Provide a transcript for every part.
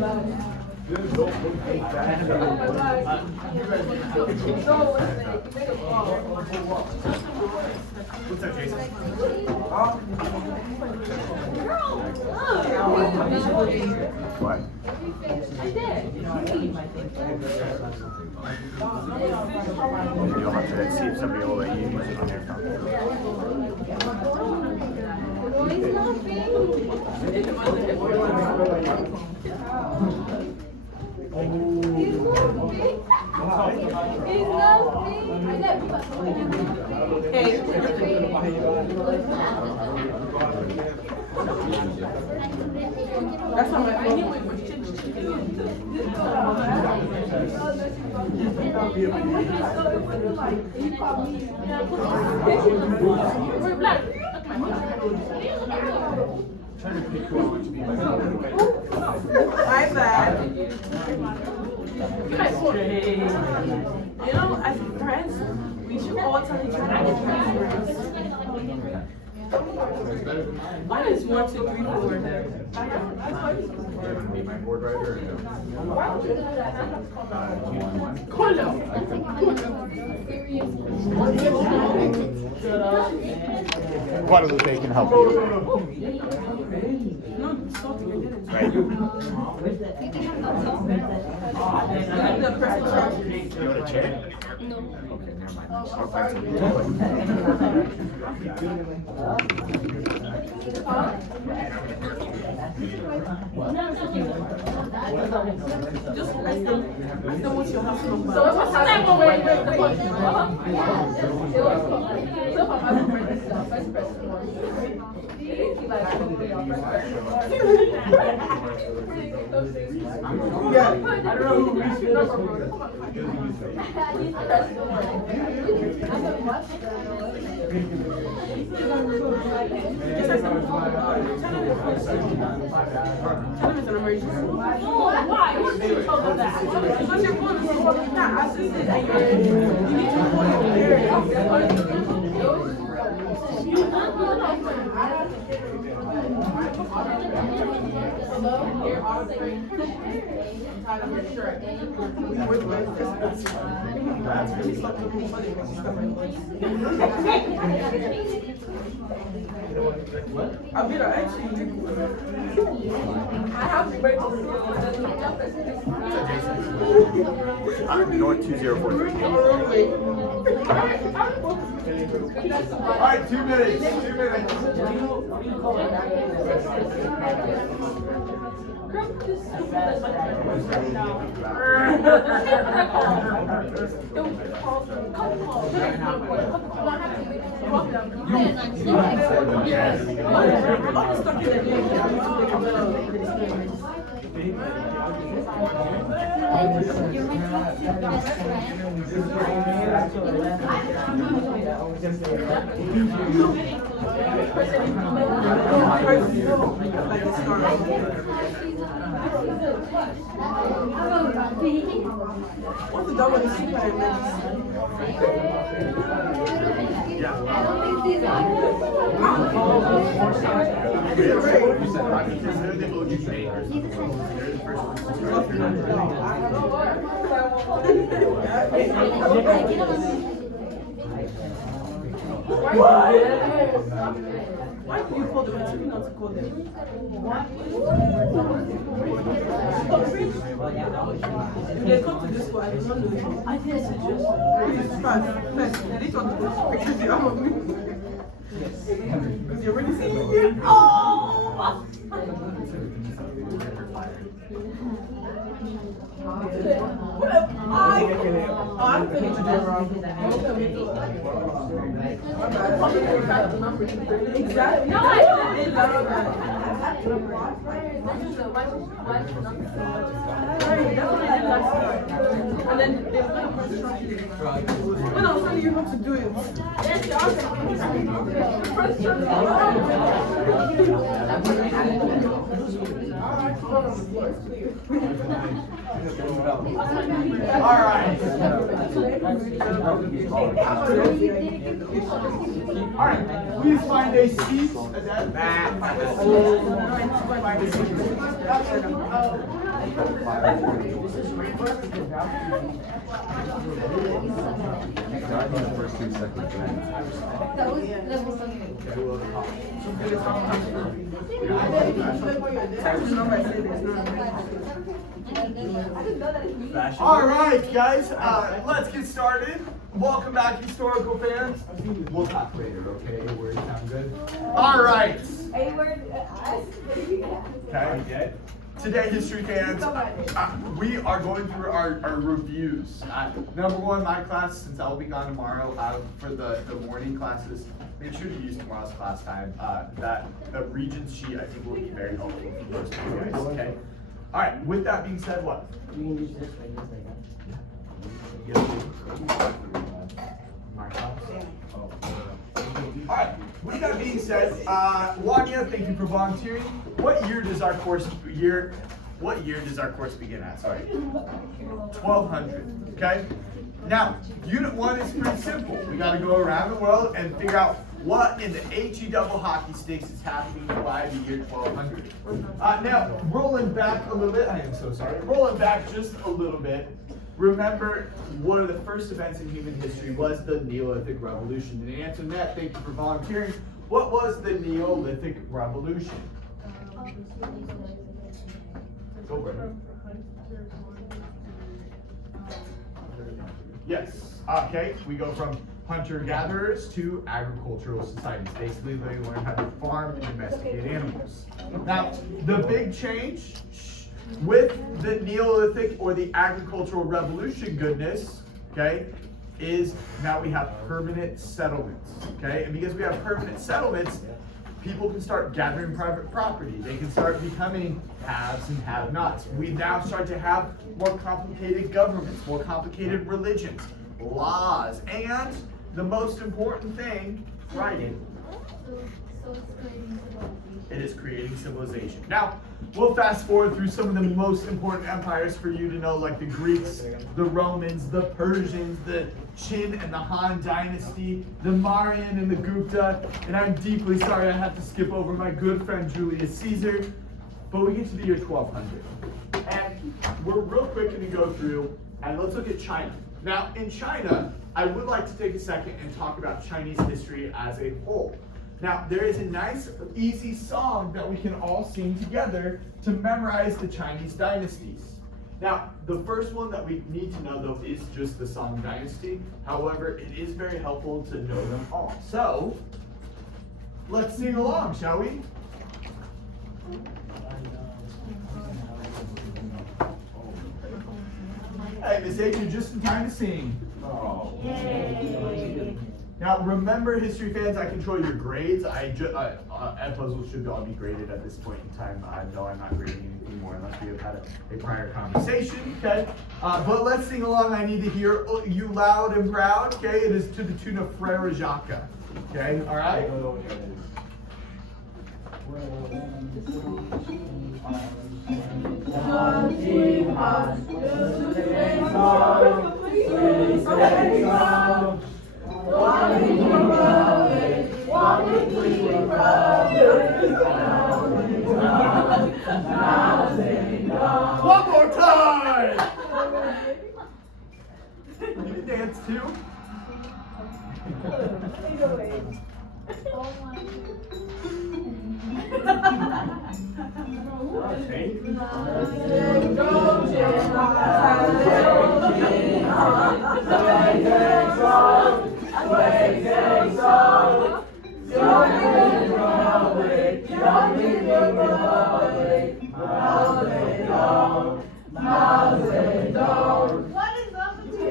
What's up, Jason? What? You'll have to see if somebody will let you use it on their phone. That's not my phone. We're black. My bad. You know, as friends, we should all tell each other our friends. Mine is 1, 2, 3, 4. My board writer. Guadalupe can help you. No, stop it. Right. You want a chair? No. Okay, never mind. I'll find something. just ask them what's your house number. So what's the name of wait. Tell them it's an emergency. Why? What did you tell them that? Because your phone is not assisted and you need to call your I mean, I actually I have to break North 2043. Alright, 2 minutes. 2 minutes. You're my best What's the dog with the super Why do you call them? I told you not to call them. If they come to this school, I don't know. I think it's just please fast. First, they need to go to pictures you have of me. Because you're already seeing me. Oh! I'm going to do wrong. Exactly. No, I didn't. And then they were going to press try. When I was telling you how to do it. All right. All right. Please find a seat at that back. All right, guys, let's get started. Welcome back, historical fans. We'll talk later, okay? Words sound good? All right. Okay. Today, history fans, we are going through our reviews. Number one, my class, since I'll be gone tomorrow for the morning classes, make sure to use tomorrow's class time. That Regents sheet, I think, will be very helpful for most of you guys, okay? All right, with that being said, what? You can use this like this, like that. All right, with that being said, Wanya, thank you for volunteering. What year does our course begin at? Sorry. 1200, okay? Now, unit 1 is pretty simple. We got to go around the world and figure out what in the HE double hockey sticks is happening by the year 1200. Now, rolling back a little bit, I am so sorry. Rolling back just a little bit. Remember, one of the first events in human history was the Neolithic Revolution. And Antoinette, thank you for volunteering. What was the Neolithic Revolution? Go for it. Yes. Okay, we go from hunter-gatherers to agricultural societies. Basically, they learn how to farm and domesticate animals. Now, the big change with the Neolithic or the agricultural revolution goodness, okay, is now we have permanent settlements, okay? And because we have permanent settlements, people can start gathering private property. They can start becoming haves and have-nots. We now start to have more complicated governments, more complicated religions, laws, and the most important thing, writing. It is creating civilization. Now, we'll fast forward through some of the most important empires for you to know, like the Greeks, the Romans, the Persians, the Qin and the Han dynasty, the Mauryan and the Gupta, and I'm deeply sorry I have to skip over my good friend Julius Caesar, but we get to the year 1200. And we're real quick going to go through, and let's look at China. Now, in China, I would like to take a second and talk about Chinese history as a whole. Now, there is a nice, easy song that we can all sing together to memorize the Chinese dynasties. Now, the first one that we need to know, though, is just the Song Dynasty. However, it is very helpful to know them all. So, let's sing along, shall we? Hey, Miss H, you're just in time to sing. Oh. Yay. Now, remember, history fans, I control your grades. Ed puzzles should all be graded at this point in time, though I'm not grading anything more unless we have had a prior conversation, okay? But let's sing along. I need to hear you loud and proud, okay? It is to the tune of Frere Jacques, okay? All right? One more time! You can dance too.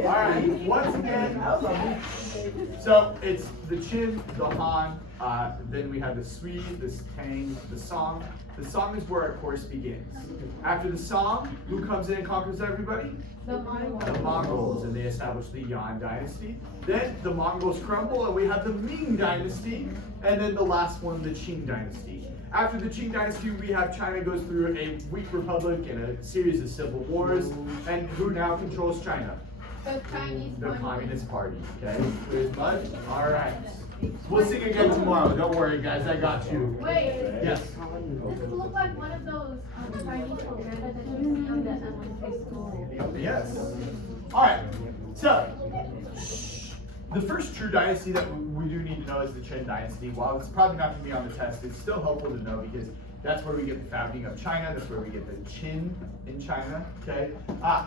Alright, once again, so it's the Qin, the Han, then we have the Sui, the Tang, the Song. The Song is where our course begins. After the Song, who comes in and conquers everybody? The Mongols. The Mongols, and they establish the Yuan dynasty. Then the Mongols crumble, and we have the Ming dynasty, and then the last one, the Qing dynasty. After the Qing dynasty, we have China goes through a weak republic and a series of civil wars, and who now controls China? The Chinese The Mongols. Communist Party. Okay, clear as mud? All right. We'll sing again tomorrow. Don't worry, guys. I got you. Wait. Yes. This looks like one of those Chinese programmers that you see on Yes. All right. So, the first true dynasty that we do need to know is the Qin dynasty. While it's probably not going to be on the test, it's still helpful to know because that's where we get the founding of China. That's where we get the Qin in China. Okay,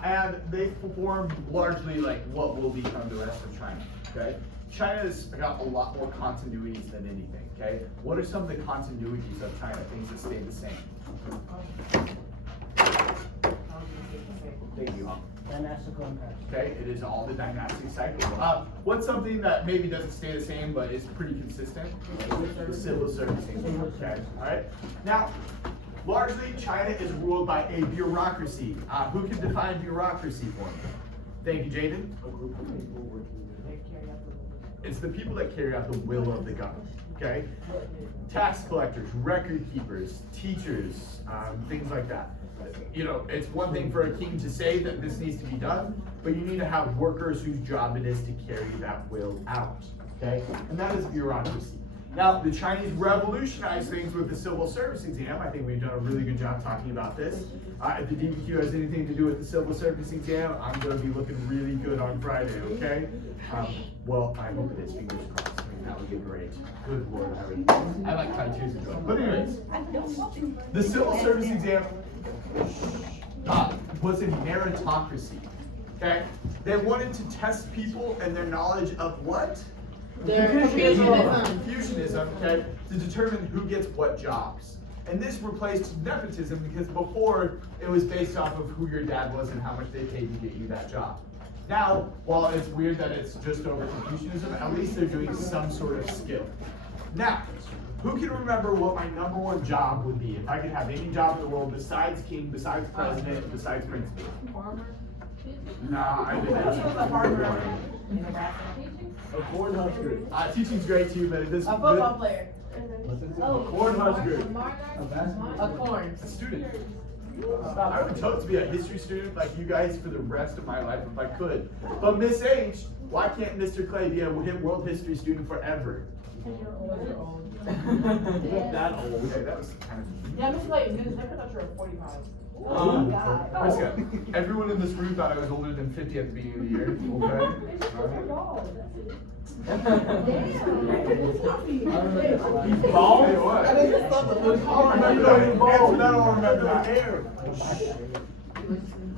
and they form largely like what will become the rest of China. Okay, China's got a lot more continuities than anything. Okay, what are some of the continuities of China? Things that stay the same. Thank you. Dynastical empires. Okay, it is all the dynastic cycle. What's something that maybe doesn't stay the same but is pretty consistent? The civil service system. Okay, all right. Now, largely China is ruled by a bureaucracy. Who can define bureaucracy for me? Thank you, Jaden. It's the people that carry out the will of the government. Okay, tax collectors, record keepers, teachers, things like that. You know, it's one thing for a king to say that this needs to be done, but you need to have workers whose job it is to carry that will out, okay? And that is bureaucracy. Now, the Chinese revolutionized things with the civil service exam. I think we've done a really good job talking about this. If the DBQ has anything to do with the civil service exam, I'm going to be looking really good on Friday, okay? Well, I hope it is, fingers crossed. I mean, that would be great. Good Lord, I like 5 years ago. But anyways, the civil service exam was a meritocracy. Okay, they wanted to test people and their knowledge of what? Confucianism. Okay, to determine who gets what jobs. And this replaced nepotism because before it was based off of who your dad was and how much they paid to get you that job. Now, while it's weird that it's just over Confucianism, at least they're doing some sort of skill. Now, who can remember what my #1 job would be if I could have any job in the world besides king, besides president, besides principal? Farmer. Nah, I didn't. A cornhusker. Teaching's great too, but this. A football player. Oh, Cornhusker. A corn. A student. I would hope to be a history student like you guys for the rest of my life if I could. But Miss H, why can't Mr. Clay be a world history student forever? That old. Okay, that was kind of. Yeah, Miss Layton, I never thought you were 45. Oh, God. Listen, everyone in this room thought I was older than 50 at the beginning of the year. Okay. He's bald. Hey, what? I didn't stop the I remember that. Answer that. I'll remember that.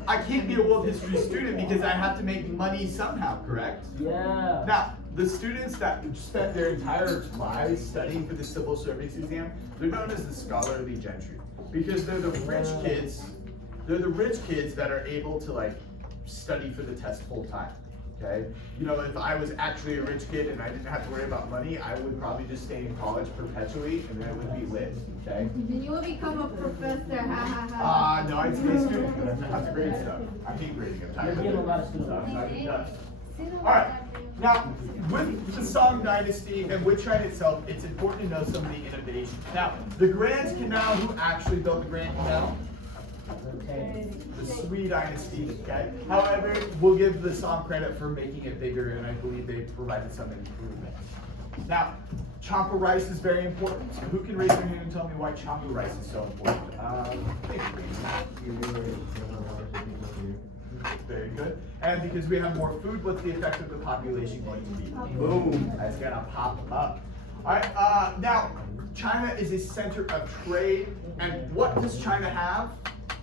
I can't be a world history student because I have to make money somehow, correct? Yeah. Now, the students that spent their entire lives studying for the civil service exam, they're known as the scholarly gentry because they're the rich kids. They're the rich kids that are able to like study for the test full time. Okay, you know, if I was actually a rich kid and I didn't have to worry about money, I would probably just stay in college perpetually, and then it would be lit. Okay. Then you will become a professor. Ha ha ha. No, I'd stay a student. I have to grade stuff. I hate grading. I'm tired You're getting a of lot it. of students. All right. Now, with the Song Dynasty and with China itself, it's important to know some of the innovations. Now, the Grand Canal, who actually built the Grand Canal? Okay. The Sui Dynasty, okay? However, we'll give the Song credit for making it bigger, and I believe they provided some improvements. Now, champa rice is very important. Who can raise their hand and tell me why champa rice is so important? Very good. And because we have more food, what's the effect of the population going to be? Boom, that's gonna pop up. All right, now, China is a center of trade, and what does China have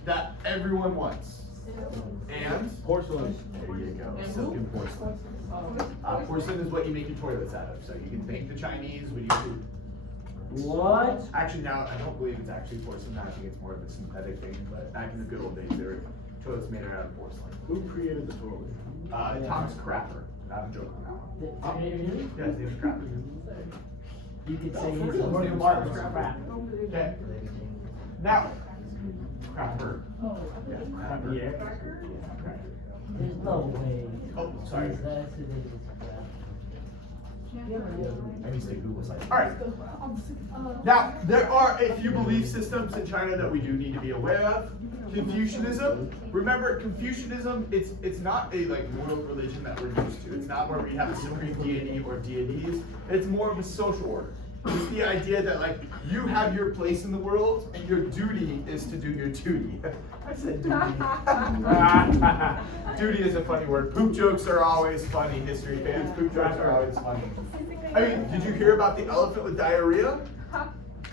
that everyone wants? And? Porcelain. There you go, silken porcelain. Porcelain is what you make your toilets out of, so you can thank the Chinese when you do. What? Actually, now, I don't believe it's actually porcelain, I think it's more of a synthetic thing, but back in the good old days, there were toilets made out of porcelain. Who created the toilet? Thomas Crapper. Not a joke on that one. Really? Yeah, his name is Crapper. You could say His he's name is Marcus Crapper. Crap. Okay. Now, Crapper. Yeah, Crapper. Yeah. There's no way. Oh, sorry. That's the name is crap. I need to say Google site. All right. Now, there are a few belief systems in China that we do need to be aware of. Confucianism. Remember, Confucianism, it's not a like world religion that we're used to. It's not where we have a supreme deity or deities. It's more of a social order. It's the idea that like you have your place in the world and your duty is to do your duty. I said duty. Duty is a funny word. Poop jokes are always funny, history fans. Poop jokes are always funny. I mean, did you hear about the elephant with diarrhea?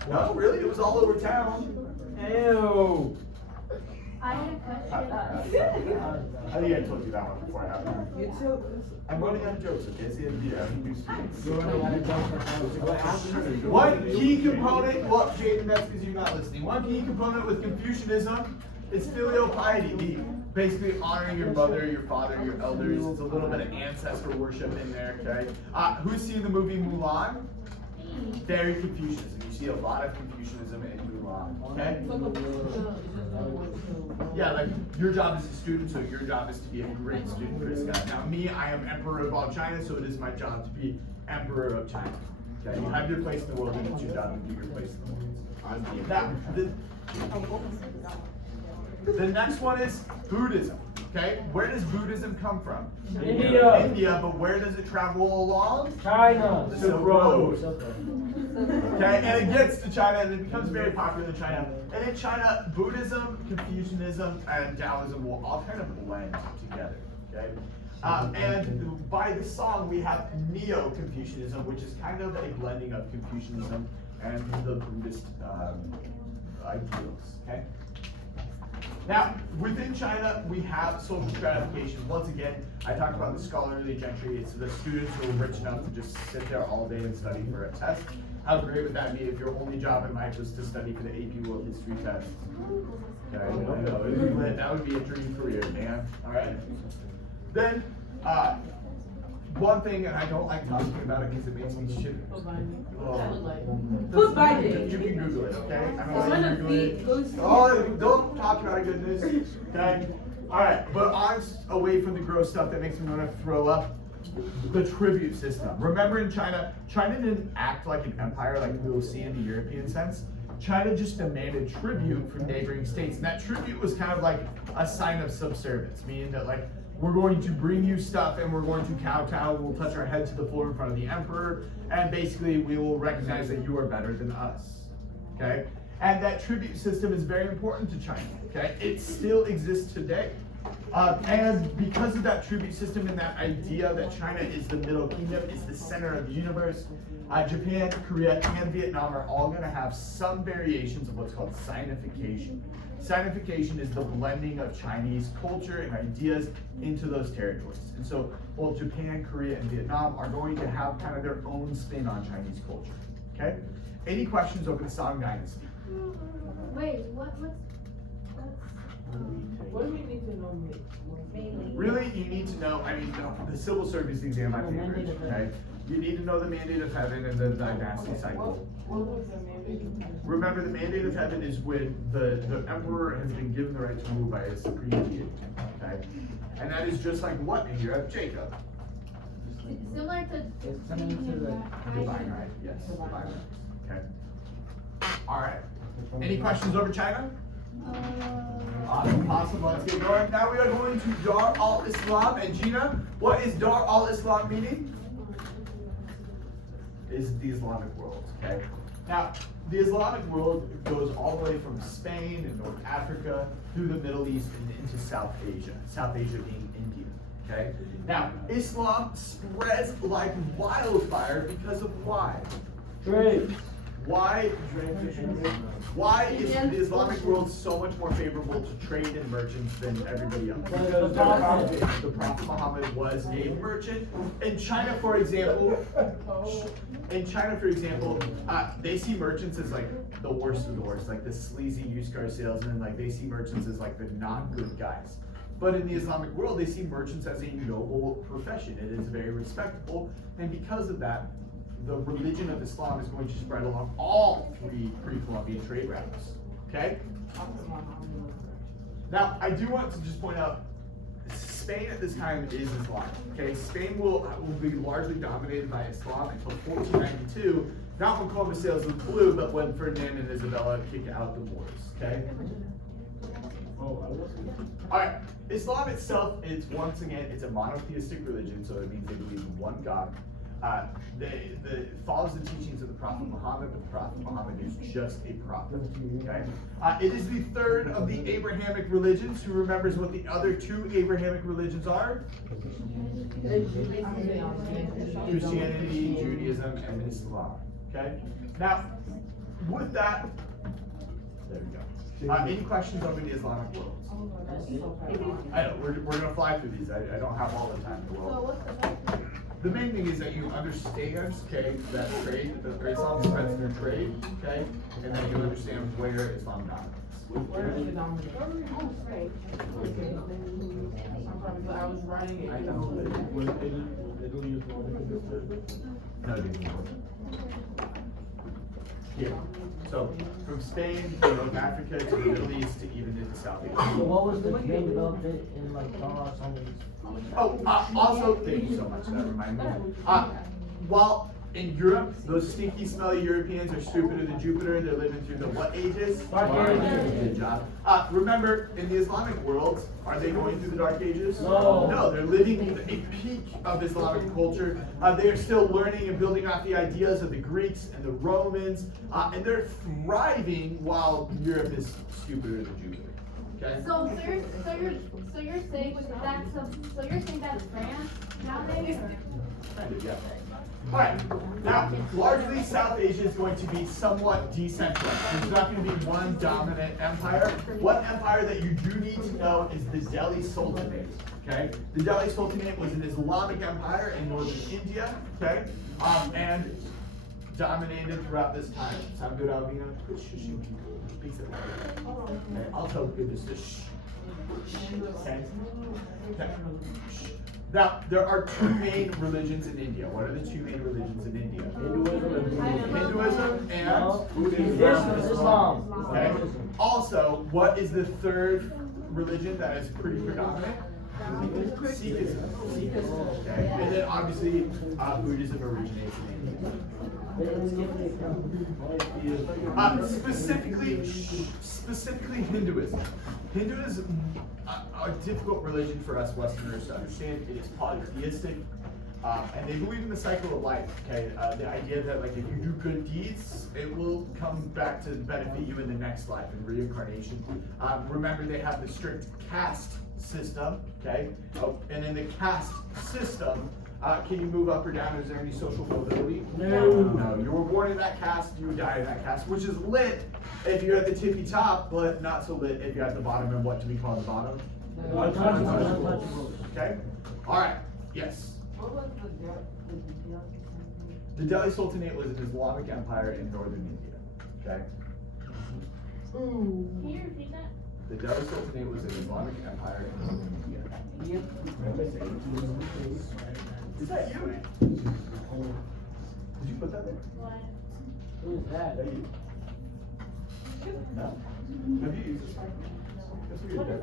No, really? It was all over town. Ew. I have a question. I think I told you that one before I happened. You too. I'm running out of jokes, okay? It's the end of the year. I'm new students. You're running out of jokes. One key component, well, Jaden, that's because you're not listening. One key component with Confucianism is filial piety. Basically honoring your mother, your father, your elders. It's a little bit of ancestor worship in there, okay? Who's seen the movie Mulan? Very Confucianism. You see a lot of Confucianism in Mulan, okay? Yeah, like your job as a student, so your job is to be a great student, Chris. Now me, I am emperor of all China, so it is my job to be emperor of China. Okay, you have your place in the world, and it's your job to be your place in the world. Now, the next one is Buddhism. Okay, where does Buddhism come from? India. India, but where does it travel along? China. The Silk Road. Okay, and it gets to China and it becomes very popular in China. And in China, Buddhism, Confucianism, and Taoism will all kind of blend together. Okay, and by the song we have Neo-Confucianism, which is kind of a blending of Confucianism and the Buddhist ideals. Okay. Now, within China, we have social stratification. Once again, I talked about the scholarly gentry. It's the students who are rich enough to just sit there all day and study for a test. How great would that be if your only job in life was to study for the AP World History test? Okay, I know, that would be a dream career, man. All right. Then, one thing, and I don't like talking about it because it makes me shit. Food binding. You can Google it, okay? I don't It's want when you the Google feet it. goes. Oh, don't talk about it, goodness. Okay? Alright, but on away from the gross stuff that makes me want to throw up. The tribute system. Remember in China, China didn't act like an empire like we will see in the European sense. China just demanded tribute from neighboring states. And that tribute was kind of like a sign of subservience, meaning that like, we're going to bring you stuff and we're going to kowtow, we'll touch our head to the floor in front of the emperor, and basically we will recognize that you are better than us, okay? And that tribute system is very important to China, okay? It still exists today. And because of that tribute system and that idea that China is the middle kingdom, is the center of the universe, Japan, Korea, and Vietnam are all gonna have some variations of what's called Sinification. Sinification is the blending of Chinese culture and ideas into those territories. And so both Japan, Korea, and Vietnam are going to have kind of their own spin on Chinese culture, okay? Any questions over the Song Dynasty? Wait, what's What do we need to know? mainly? Really, you need to know, I mean, the civil service exam, my favorite, okay? You need to know the mandate of heaven and the dynasty cycle. What was the mandate? Remember, the mandate of heaven is when the emperor has been given the right to rule by his supreme deity, okay? And that is just like what in here? Jacob. Similar to. It's similar to the Divine right, yes, divine right, okay? All right, any questions over China? Awesome, let's get going. Now we are going to Dar al-Islam. And Gina, what is Dar al-Islam meaning? Is the Islamic world, okay? Now, the Islamic world goes all the way from Spain and North Africa through the Middle East and into South Asia. South Asia being India, okay? Now, Islam spreads like wildfire because of why? Trade. Why is the Islamic world so much more favorable to trade and merchants than everybody else? The Prophet Muhammad was a merchant. In China, for example, they see merchants as like the worst of the worst, like the sleazy used car salesman. Like they see merchants as like the not good guys. But in the Islamic world, they see merchants as a noble profession. It is very respectable, and because of that, the religion of Islam is going to spread along all three pre-Columbian trade routes, okay? Now, I do want to just point out, Spain at this time is Islamic, okay? Spain will be largely dominated by Islam until 1492, not when Columbus sails the blue, but when Ferdinand and Isabella kick out the Moors, okay? All right, Islam itself is, once again, it's a monotheistic religion, so it means they believe in one God. follows the teachings of the Prophet Muhammad, but the Prophet Muhammad is just a prophet. Okay? It is the third of the Abrahamic religions. Who remembers what the other two Abrahamic religions are? Christianity, Judaism, and Islam. Okay? Now, with that, there we go. Any questions over the Islamic world? I know, we're going to fly through these. I don't have all the time in the So world. what's the best? The main thing is that you understand, okay, that trade, that Islam spreads through trade, okay, and then you understand where Islam dominates. Where is it dominant? Sometimes I was writing it. No, it didn't. Here. So, from Spain to North Africa to the Middle East to even into South Asia. So what was the main development in like Ghana or something? Also, thank you so much, that reminded me. While in Europe, those stinky, smelly Europeans are stupider than Jupiter, they're living through the what ages? Dark Ages. Good job. Remember, in the Islamic world, are they going through the Dark Ages? No. No, they're living in a peak of Islamic culture. They are still learning and building off the ideas of the Greeks and the Romans, and they're thriving while Europe is stupider than Jupiter. Okay? So you're saying that's France nowadays? Kind of, yeah. Alright, now largely South Asia is going to be somewhat decentralized. There's not going to be one dominant empire. One empire that you do need to know is the Delhi Sultanate. Okay? The Delhi Sultanate was an Islamic empire in northern India, okay? And dominated throughout this time. Sound good, Alvina? Quit shushing people. Speaks it loud. Okay, I'll tell goodness to shh. Okay? Okay. Shh. Now, there are two main religions in India. What are the two main religions in India? Hinduism and Islam. Okay. Also, what is the third religion that is pretty predominant? Sikhism. Okay. And then obviously, Buddhism originates in India. Specifically Hinduism. Hinduism, a difficult religion for us Westerners to understand. It is polytheistic, and they believe in the cycle of life. Okay, the idea that like if you do good deeds, it will come back to benefit you in the next life in reincarnation. Remember, they have the strict caste system. Okay, and in the caste system. Can you move up or down? Is there any social mobility? No. You were born in that caste, you would die in that caste, which is lit if you're at the tippy top, but not so lit if you're at the bottom. And what do we call the bottom? Okay? Alright, yes. The Delhi Sultanate was an Islamic empire in northern India. Okay? Can you repeat that? The Delhi Sultanate was an Islamic empire in northern India. Is that you? Did you put that there? What? Who's that? That you? No? Have you used this? That's weird.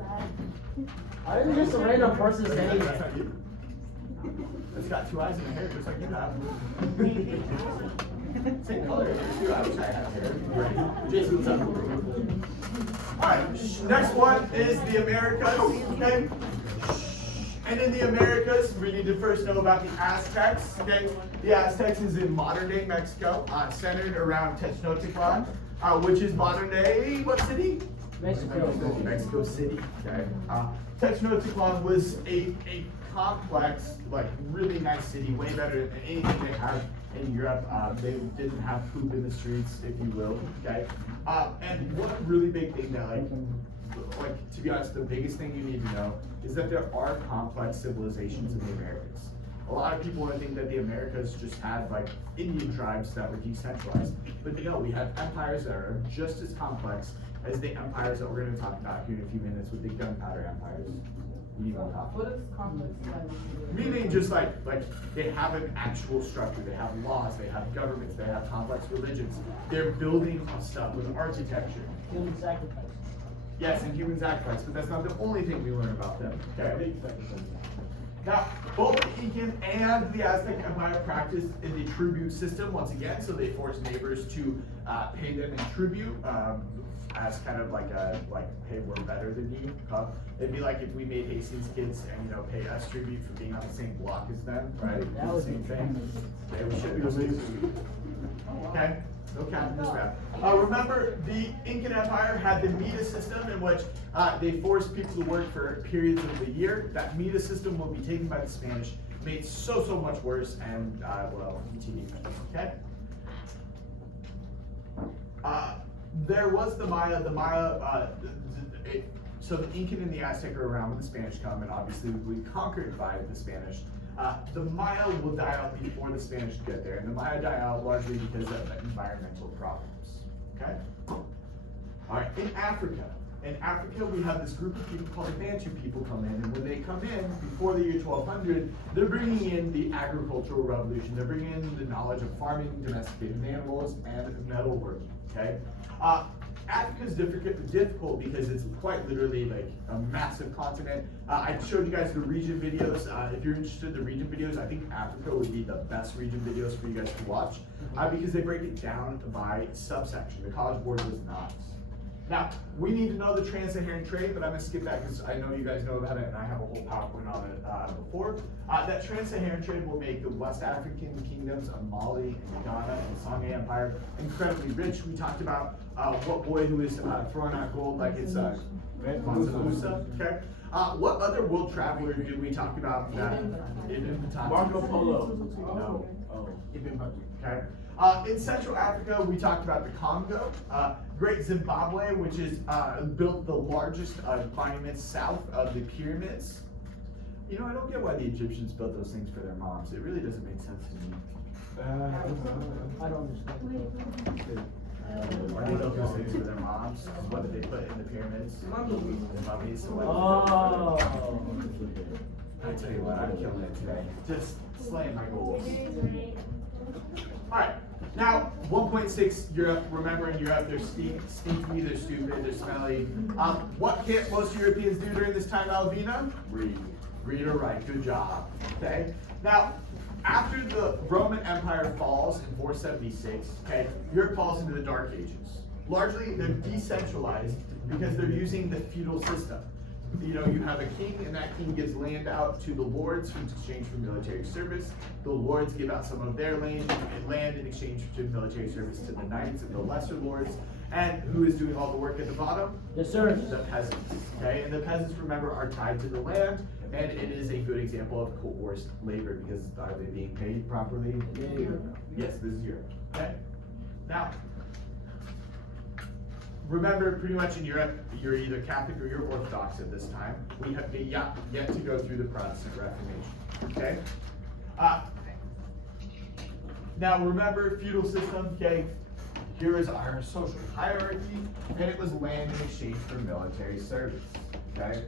I didn't just a random person That's saying not that. you? It's got two eyes and a hair just like you have. Same color hair too. I wish I had hair. Right. Jason, what's up? Alright, next one is the Americas. Okay? And in the Americas, we need to first know about the Aztecs. Okay, the Aztecs is in modern-day Mexico, centered around Tenochtitlan, which is modern-day what city? Mexico City. Okay. Tenochtitlan was a complex, like really nice city, way better than anything they have in Europe. They didn't have poop in the streets, if you will. Okay. And one really big thing that like to be honest, the biggest thing you need to know is that there are complex civilizations in the Americas. A lot of people think that the Americas just had like Indian tribes that were decentralized. But no, we have empires that are just as complex as the empires that we're going to talk about here in a few minutes with the gunpowder empires. We won't talk about. What is complex? Meaning just like they have an actual structure, they have laws, they have governments, they have complex religions. They're building stuff with architecture. Human sacrifice. Yes, and human sacrifice, but that's not the only thing we learn about them. Okay? Now, both the Incan and the Aztec Empire practiced in the tribute system once again, so they forced neighbors to pay them in tribute as kind of like hey, we're better than you. It'd be like if we made Hastings kids and pay us tribute for being on the same block as them, right? That Do would the same be thing. They would should be. Okay. No cap in this rap. Remember, the Incan Empire had the Meta system in which they forced people to work for periods of the year. That Meta system will be taken by the Spanish, made so much worse, and well, ETD. Okay. There was the Maya. The Maya. So the Incan and the Aztec are around when the Spanish come, and obviously we conquered by the Spanish. The Maya will die out before the Spanish get there, and the Maya die out largely because of environmental problems. Okay? All right, in Africa we have this group of people called the Bantu people come in, and when they come in, before the year 1200, they're bringing in the agricultural revolution. They're bringing in the knowledge of farming, domesticated animals, and metalworking, okay? Africa is difficult because it's quite literally like a massive continent. I showed you guys the region videos. If you're interested in the region videos, I think Africa would be the best region videos for you guys to watch because they break it down by subsection. The College Board does not. Now, we need to know the trans-Saharan trade, but I'm going to skip that because I know you guys know about it and I have a whole PowerPoint on it before. That trans-Saharan trade will make the West African kingdoms of Mali and Ghana and Songhai Empire incredibly rich. We talked about what boy who is throwing out gold like it's Mansa Musa. Okay. What other world traveler did we talk about that Ibn Battuta? Marco Polo. No. Oh, Ibn Battuta. Okay. In Central Africa, we talked about the Congo, Great Zimbabwe, which is built the largest monuments south of the pyramids. I don't get why the Egyptians built those things for their moms. It really doesn't make sense to me. I don't understand. Why they built those things for their moms? What did they put in the pyramids? Mummies. Oh. I tell you what, I'm killing it today. Just slaying my goals. Alright, now 1.6 Europe. Remember in Europe they're stinky, they're stupid, they're smelly. What can't most Europeans do during this time, Alvina? Read or write. Good job. Okay? Now, after the Roman Empire falls in 476, okay, Europe falls into the Dark Ages. Largely they're decentralized because they're using the feudal system. You have a king, and that king gives land out to the lords in exchange for military service. The lords give out some of their land in exchange for military service to the knights and the lesser lords. And who is doing all the work at the bottom? The serfs. The peasants. Okay, and the peasants, remember, are tied to the land, and it is a good example of coerced labor because are they being paid properly? Yes, this is Europe. Okay, now. Remember, pretty much in Europe, you're either Catholic or you're Orthodox at this time. We have yet to go through the Protestant Reformation. Okay. Now remember, feudal system. Okay. Here is our social hierarchy, and it was land in exchange for military service. Okay.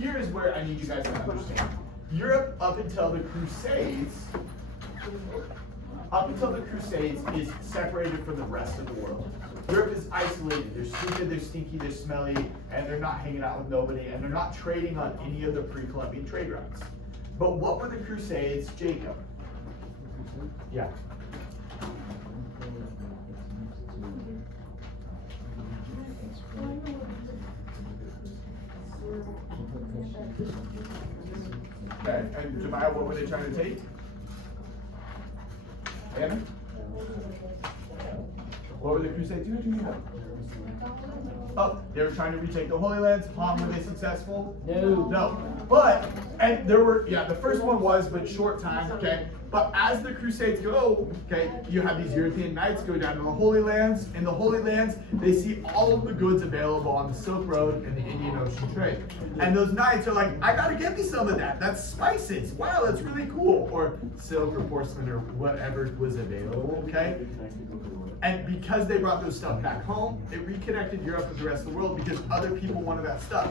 Here is where I need you guys to understand. Europe, up until the Crusades, is separated from the rest of the world. Europe is isolated. They're stupid, they're stinky, they're smelly, and they're not hanging out with nobody, and they're not trading on any of the pre-Columbian trade routes. But what were the Crusades, Jacob? Yeah. Okay, and Jemiah, what were they trying to take? Anna? What were the Crusades doing? Oh, they were trying to retake the Holy Lands. Were they successful? No. But, and there were, the first one was, but short time, okay? But as the Crusades go, okay, you have these European knights go down to the Holy Lands. In the Holy Lands, they see all of the goods available on the Silk Road and the Indian Ocean trade. And those knights are like, I gotta get me some of that. That's spices. Wow, that's really cool. Or silk or porcelain or whatever was available, okay? And because they brought those stuff back home, it reconnected Europe with the rest of the world because other people wanted that stuff.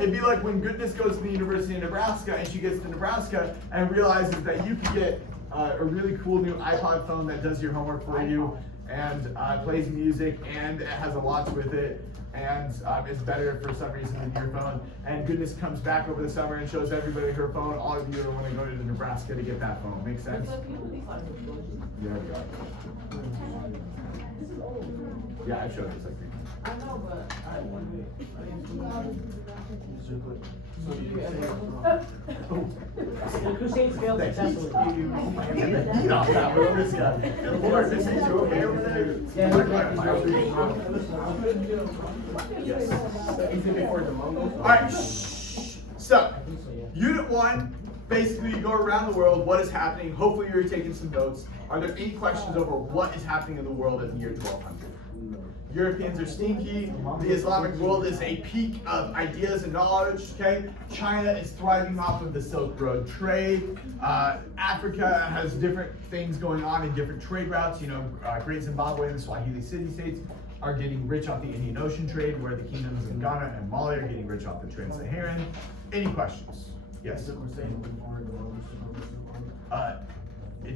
It'd be like when Goodness goes to the University of Nebraska and she gets to Nebraska and realizes that you can get a really cool new iPod phone that does your homework for you and plays music and it has a watch with it and is better for some reason than your phone. And Goodness comes back over the summer and shows everybody her phone. All of you are want to go to Nebraska to get that phone. Make sense? Yeah, we got it. Yeah, I've showed this like 3 times. I know, but I want to. The Crusades failed successfully. Eat off that one, this guy. Good Lord, this is you okay over there? Yeah, Alright, shh. So, Unit 1, basically you go around the world, what is happening, hopefully you're taking some notes. Are there any questions over what is happening in the world in the year 1200? Europeans are stinky, the Islamic world is a peak of ideas and knowledge, okay? China is thriving off of the Silk Road trade. Africa has different things going on in different trade routes. You know, Great Zimbabwe and the Swahili city-states are getting rich off the Indian Ocean trade, where the kingdoms in Ghana and Mali are getting rich off the Trans-Saharan. Any questions? Yes? It's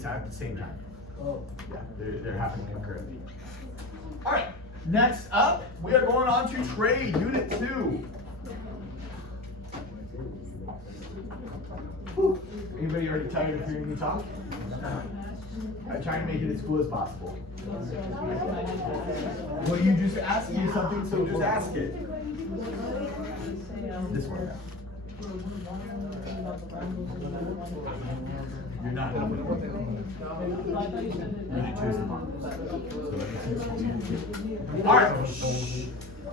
at the same time. Yeah, they're happening concurrently. All right, next up, we are going on to trade, Unit 2. Whew. Anybody already tired of hearing me talk? I'm trying to make it as cool as possible. Well, you just asked me something, so just ask it. This one. You're not going to Unit 2 is the Mongols. Alright.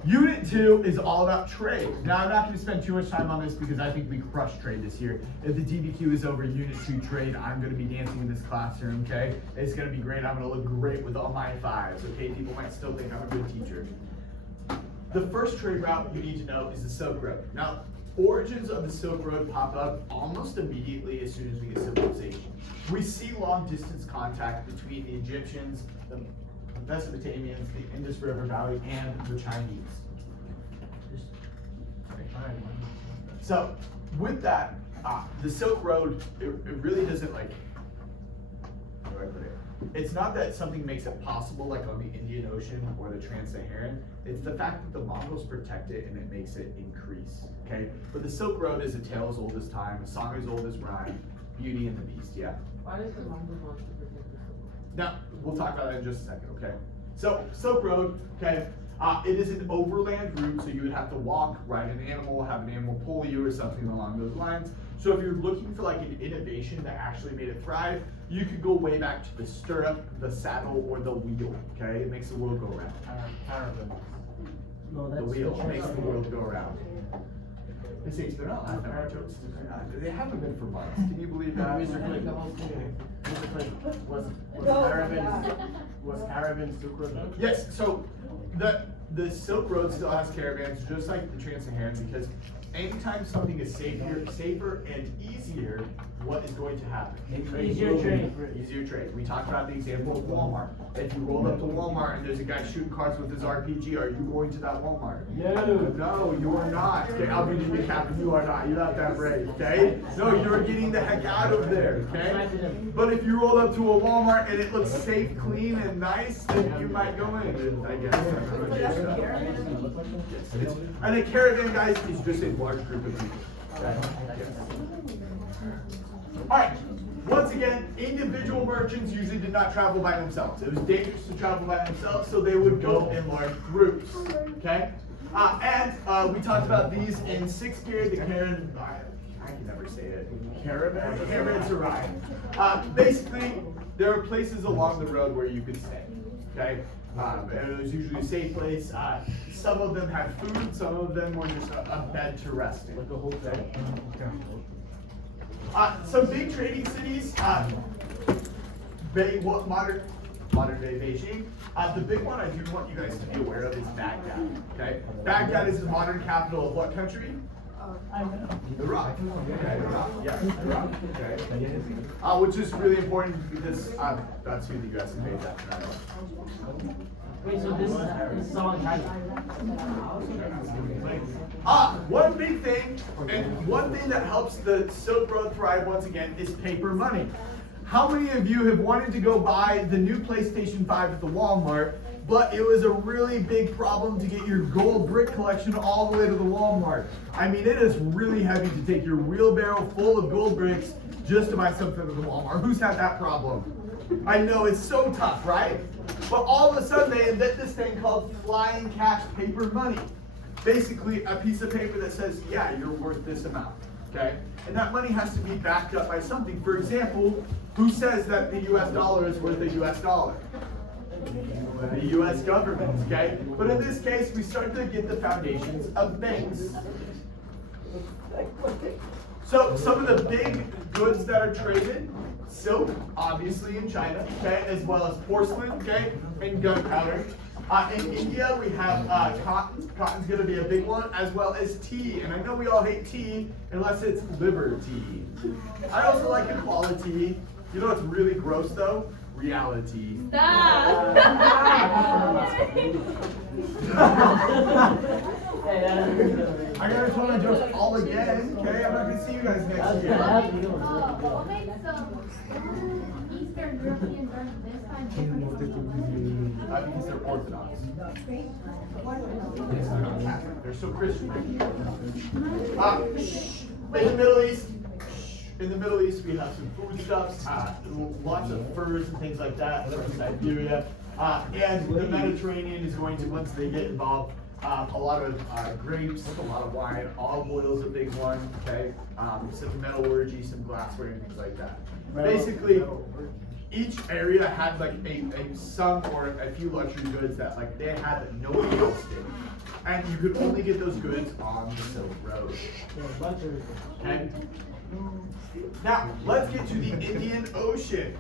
Unit 2 is all about trade. Now, I'm not going to spend too much time on this because I think we crushed trade this year. If the DBQ is over Unit 2 trade, I'm going to be dancing in this classroom, okay? It's going to be great. I'm going to look great with all my 5s, okay? People might still think I'm a good teacher. The first trade route you need to know is the Silk Road. Now, origins of the Silk Road pop up almost immediately as soon as we get civilization. We see long distance contact between the Egyptians, the Mesopotamians, the Indus River Valley, and the Chinese. So, with that, the Silk Road, it really doesn't like, how do I put it? It's not that something makes it possible like on the Indian Ocean or the Trans-Saharan. It's the fact that the Mongols protect it and it makes it increase, okay? But the Silk Road is a tale as old as time, a song as old as rhyme, Beauty and the Beast, yeah. Why does the Mongols want to protect the Silk Road? Now, we'll talk about that in just a second, okay? So, Silk Road, okay, it is an overland route, so you would have to walk, ride an animal, have an animal pull you or something along those lines. So if you're looking for like an innovation that actually made it thrive, you could go way back to the stirrup, the saddle, or the wheel, okay? It makes the world go around. No, The that's wheel the makes the world go around. They're not laughing at our jokes. They haven't been for months. Can you believe that? Was caravans Silk Road? Yes, so the Silk Road still has caravans, just like the Trans-Saharan, because anytime something is safer and easier, what is going to happen? Easier trade. Easier trade. We talked about the example of Walmart. If you roll up to Walmart and there's a guy shooting cars with his RPG, are you going to that Walmart? No, you are not. Okay, I'll be the captain. You are not. You're not that brave. Okay? No, you're getting the heck out of there. Okay? But if you roll up to a Walmart and it looks safe, clean, and nice, then you might go in. I guess. Yes. And a caravan, guys, is just a large group of people. Okay? Yes. All right. Once again, individual merchants usually did not travel by themselves. It was dangerous to travel by themselves, so they would go in large groups. Okay? And we talked about these in 6th period. The caravan, I can never say it. Caravanserai. Basically, there are places along the road where you could stay. Okay? It was usually a safe place. Some of them had food. Some of them were just a bed to rest in. Like a hotel. Some big trading cities, modern day Beijing. The big one I do want you guys to be aware of is Baghdad. Okay, Baghdad is the modern capital of what country? Iraq. Okay, Iraq. Yeah, Iraq. Okay. Which is really important because that's who the U.S. invades after. Wait, so this is all in China? One big thing, and one thing that helps the Silk Road thrive once again is paper money. How many of you have wanted to go buy the new PlayStation 5 at the Walmart, but it was a really big problem to get your gold brick collection all the way to the Walmart. I mean, it is really heavy to take your wheelbarrow full of gold bricks just to buy something at the Walmart. Who's had that problem? I know, it's so tough, right? But all of a sudden they invent this thing called flying cash paper money. Basically a piece of paper that says, yeah, you're worth this amount, okay? And that money has to be backed up by something. For example, who says that the US dollar is worth a US dollar? The US government, okay? But in this case, we start to get the foundations of banks. So some of the big goods that are traded, silk, obviously in China, okay, as well as porcelain, okay, and gunpowder. In India, we have cotton. Cotton's gonna be a big one, as well as tea. And I know we all hate tea unless it's liberty. I also like equality. You know what's really gross though? Reality. Stop! I gotta tell my jokes all again, okay? I'm not gonna see you guys next year. What makes Eastern Europeans during this time different? Because they're Orthodox. Yes, they're not Catholic. They're so Christian. In the Middle East, we have some foodstuffs, lots of furs and things like that from Siberia. And the Mediterranean is going to, once they get involved, a lot of grapes, a lot of wine, olive oil is a big one, okay? Some metallurgy, some glassware, and things like that. Basically, each area had like some or a few luxury goods that like they had that nobody else did. And you could only get those goods on the Silk Road. Okay? Now, let's get to the Indian Ocean.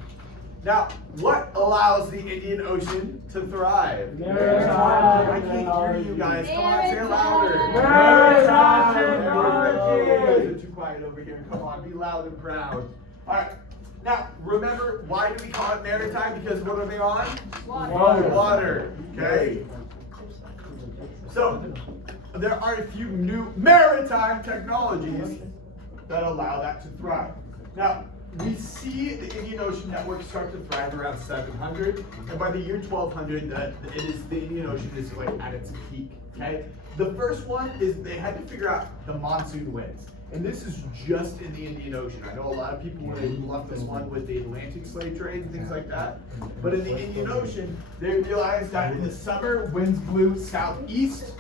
Now, what allows the Indian Ocean to thrive? Maritime I can't hear you guys. Come on, say it louder. Maritime You guys technology. are too quiet over here. Come on, be loud and proud. All right. Now, remember, why do we call it maritime? Because what are they on? Water. Water. Okay. So, there are a few new maritime technologies that allow that to thrive. Now, we see the Indian Ocean network start to thrive around 700, and by the year 1200, the Indian Ocean is like at its peak. Okay. The first one is they had to figure out the monsoon winds. And this is just in the Indian Ocean. I know a lot of people would have loved this one with the Atlantic slave trade and things like that. But in the Indian Ocean, they realized that in the summer, winds blew southeast,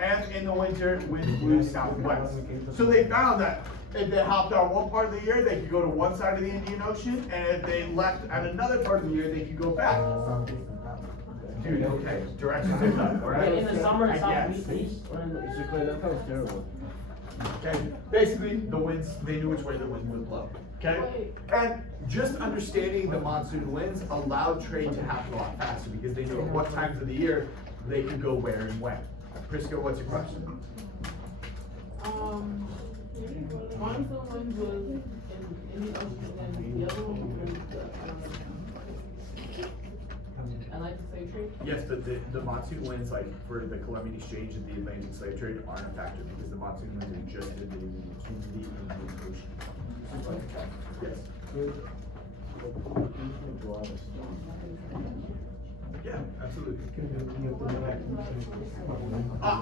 and in the winter, winds blew southwest. So they found that if they hopped on one part of the year, they could go to one side of the Indian Ocean, and if they left at another part of the year, they could go back. Dude, okay, directions are done, all right? In the summer, I guess. southeast, or in the Okay, basically the winds, they knew which way the wind would blow. Okay, and just understanding the monsoon winds allowed trade to happen a lot faster because they knew at what times of the year they could go where and when. Prisco, what's your question? Monsoon wind was in the ocean and the other one was Atlantic slave trade. Yes, but the monsoon winds, like for the Columbian Exchange and the Atlantic slave trade, aren't a factor because the monsoon winds are just in the Indian Ocean. Yes. Yeah, absolutely.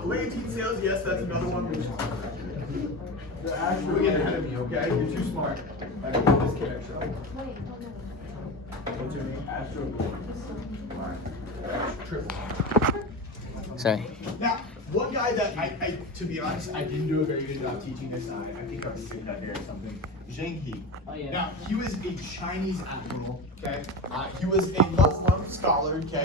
Legatine sales, yes, that's another one. You're getting ahead of me, okay? You're too smart. I don't want this connection. What's your name? Astro. Alright. Triple. Sorry. Now, one guy that I to be honest, I didn't do a very good job teaching this. I think I'm sitting out here or something. Zheng He. Oh, yeah. Now, he was a Chinese admiral, okay? He was a Muslim scholar, okay?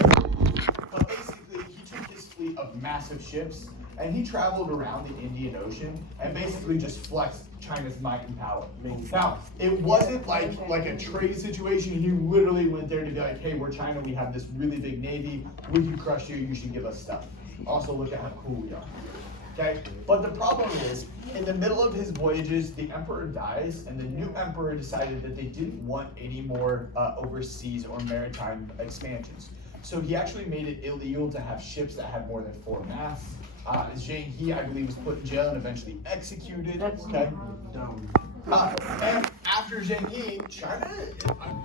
But basically, he took his fleet of massive ships and he traveled around the Indian Ocean and basically just flexed China's might and power. Now, it wasn't like a trade situation. He literally went there to be like, hey, we're China, we have this really big navy, we can crush you, you should give us stuff. Also, look at how cool we are. Okay, but the problem is, in the middle of his voyages, the emperor dies, and the new emperor decided that they didn't want any more overseas or maritime expansions. So he actually made it illegal to have ships that had more than 4 masts. Zheng He, I believe, was put in jail and eventually executed. Okay. And after Zheng Yi, China,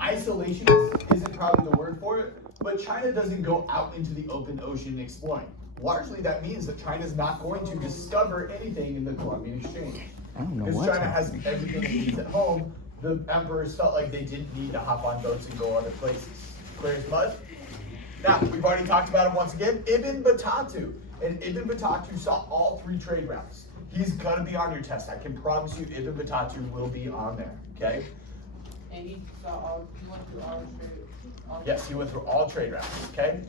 isolationist isn't probably the word for it, but China doesn't go out into the open ocean exploring. Largely, that means that China's not going to discover anything in the Columbian Exchange. I don't know Because what's China has everything it needs at home, the emperors felt like they didn't need to hop on boats and go other places. Clear as mud? Now, we've already talked about him once again, Ibn Battuta. And Ibn Battuta saw all 3 trade routes. He's gonna be on your test. I can promise you Ibn Battuta will be on there, okay? And he went through all the trade. Yes, he went through all trade routes, okay?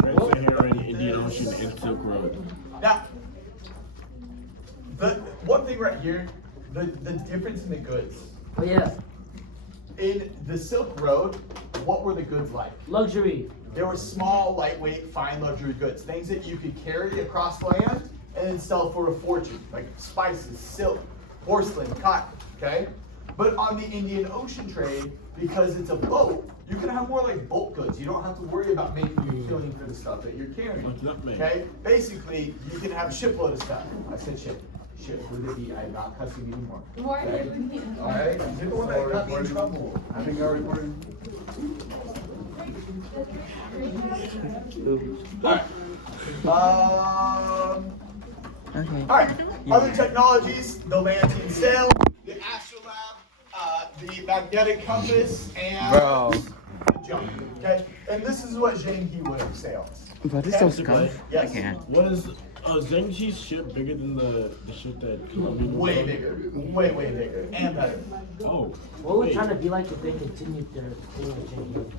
Trans-Saharan, Indian Ocean, and Silk Road. Now, the one thing right here, the difference in the goods. Oh yeah, In the Silk Road, what were the goods like? luxury. They were small, lightweight, fine luxury goods. Things that you could carry across land and then sell for a fortune, like spices, silk, porcelain, cotton, okay? But on the Indian Ocean trade, because it's a boat, you can have more like bulk goods. You don't have to worry about making your killing for the stuff that you're carrying, okay? Basically, you can have a shipload of stuff. I said ship. Ship, would it be? I'm not cussing anymore. Okay? All right? You're the one that got me in trouble. I think I recorded. Alright. Okay. Alright. Other technologies, the Lantine sail, the astrolabe, the magnetic compass, and Bro. the jump. Okay? And this is what Zheng He would have sailed. But it's so scum. Yes. I can't. Was Zheng Yi's ship bigger than the ship that Colombian was Way on? bigger. Way, way bigger. And better. Oh. What would wait. China be like if they continued their change?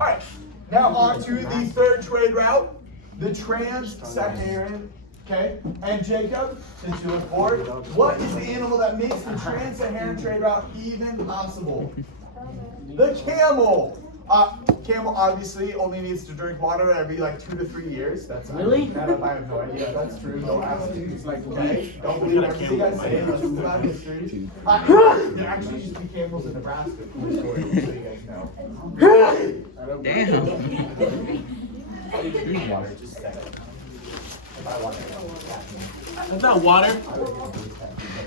Alright. Now on to the 3rd trade route, the Trans-Saharan. Okay? And Jacob, since you look bored, what is the animal that makes the Trans-Saharan trade route even possible? The camel. Camel obviously only needs to drink water every like 2 to 3 years. That's Really? I have no idea. That's true. No, absolutely. It's like okay. Don't believe everything I say. This is about history. There actually used to be camels in Nebraska. So you guys know. Damn. Drink water. Just a second. If I want it. That's not water.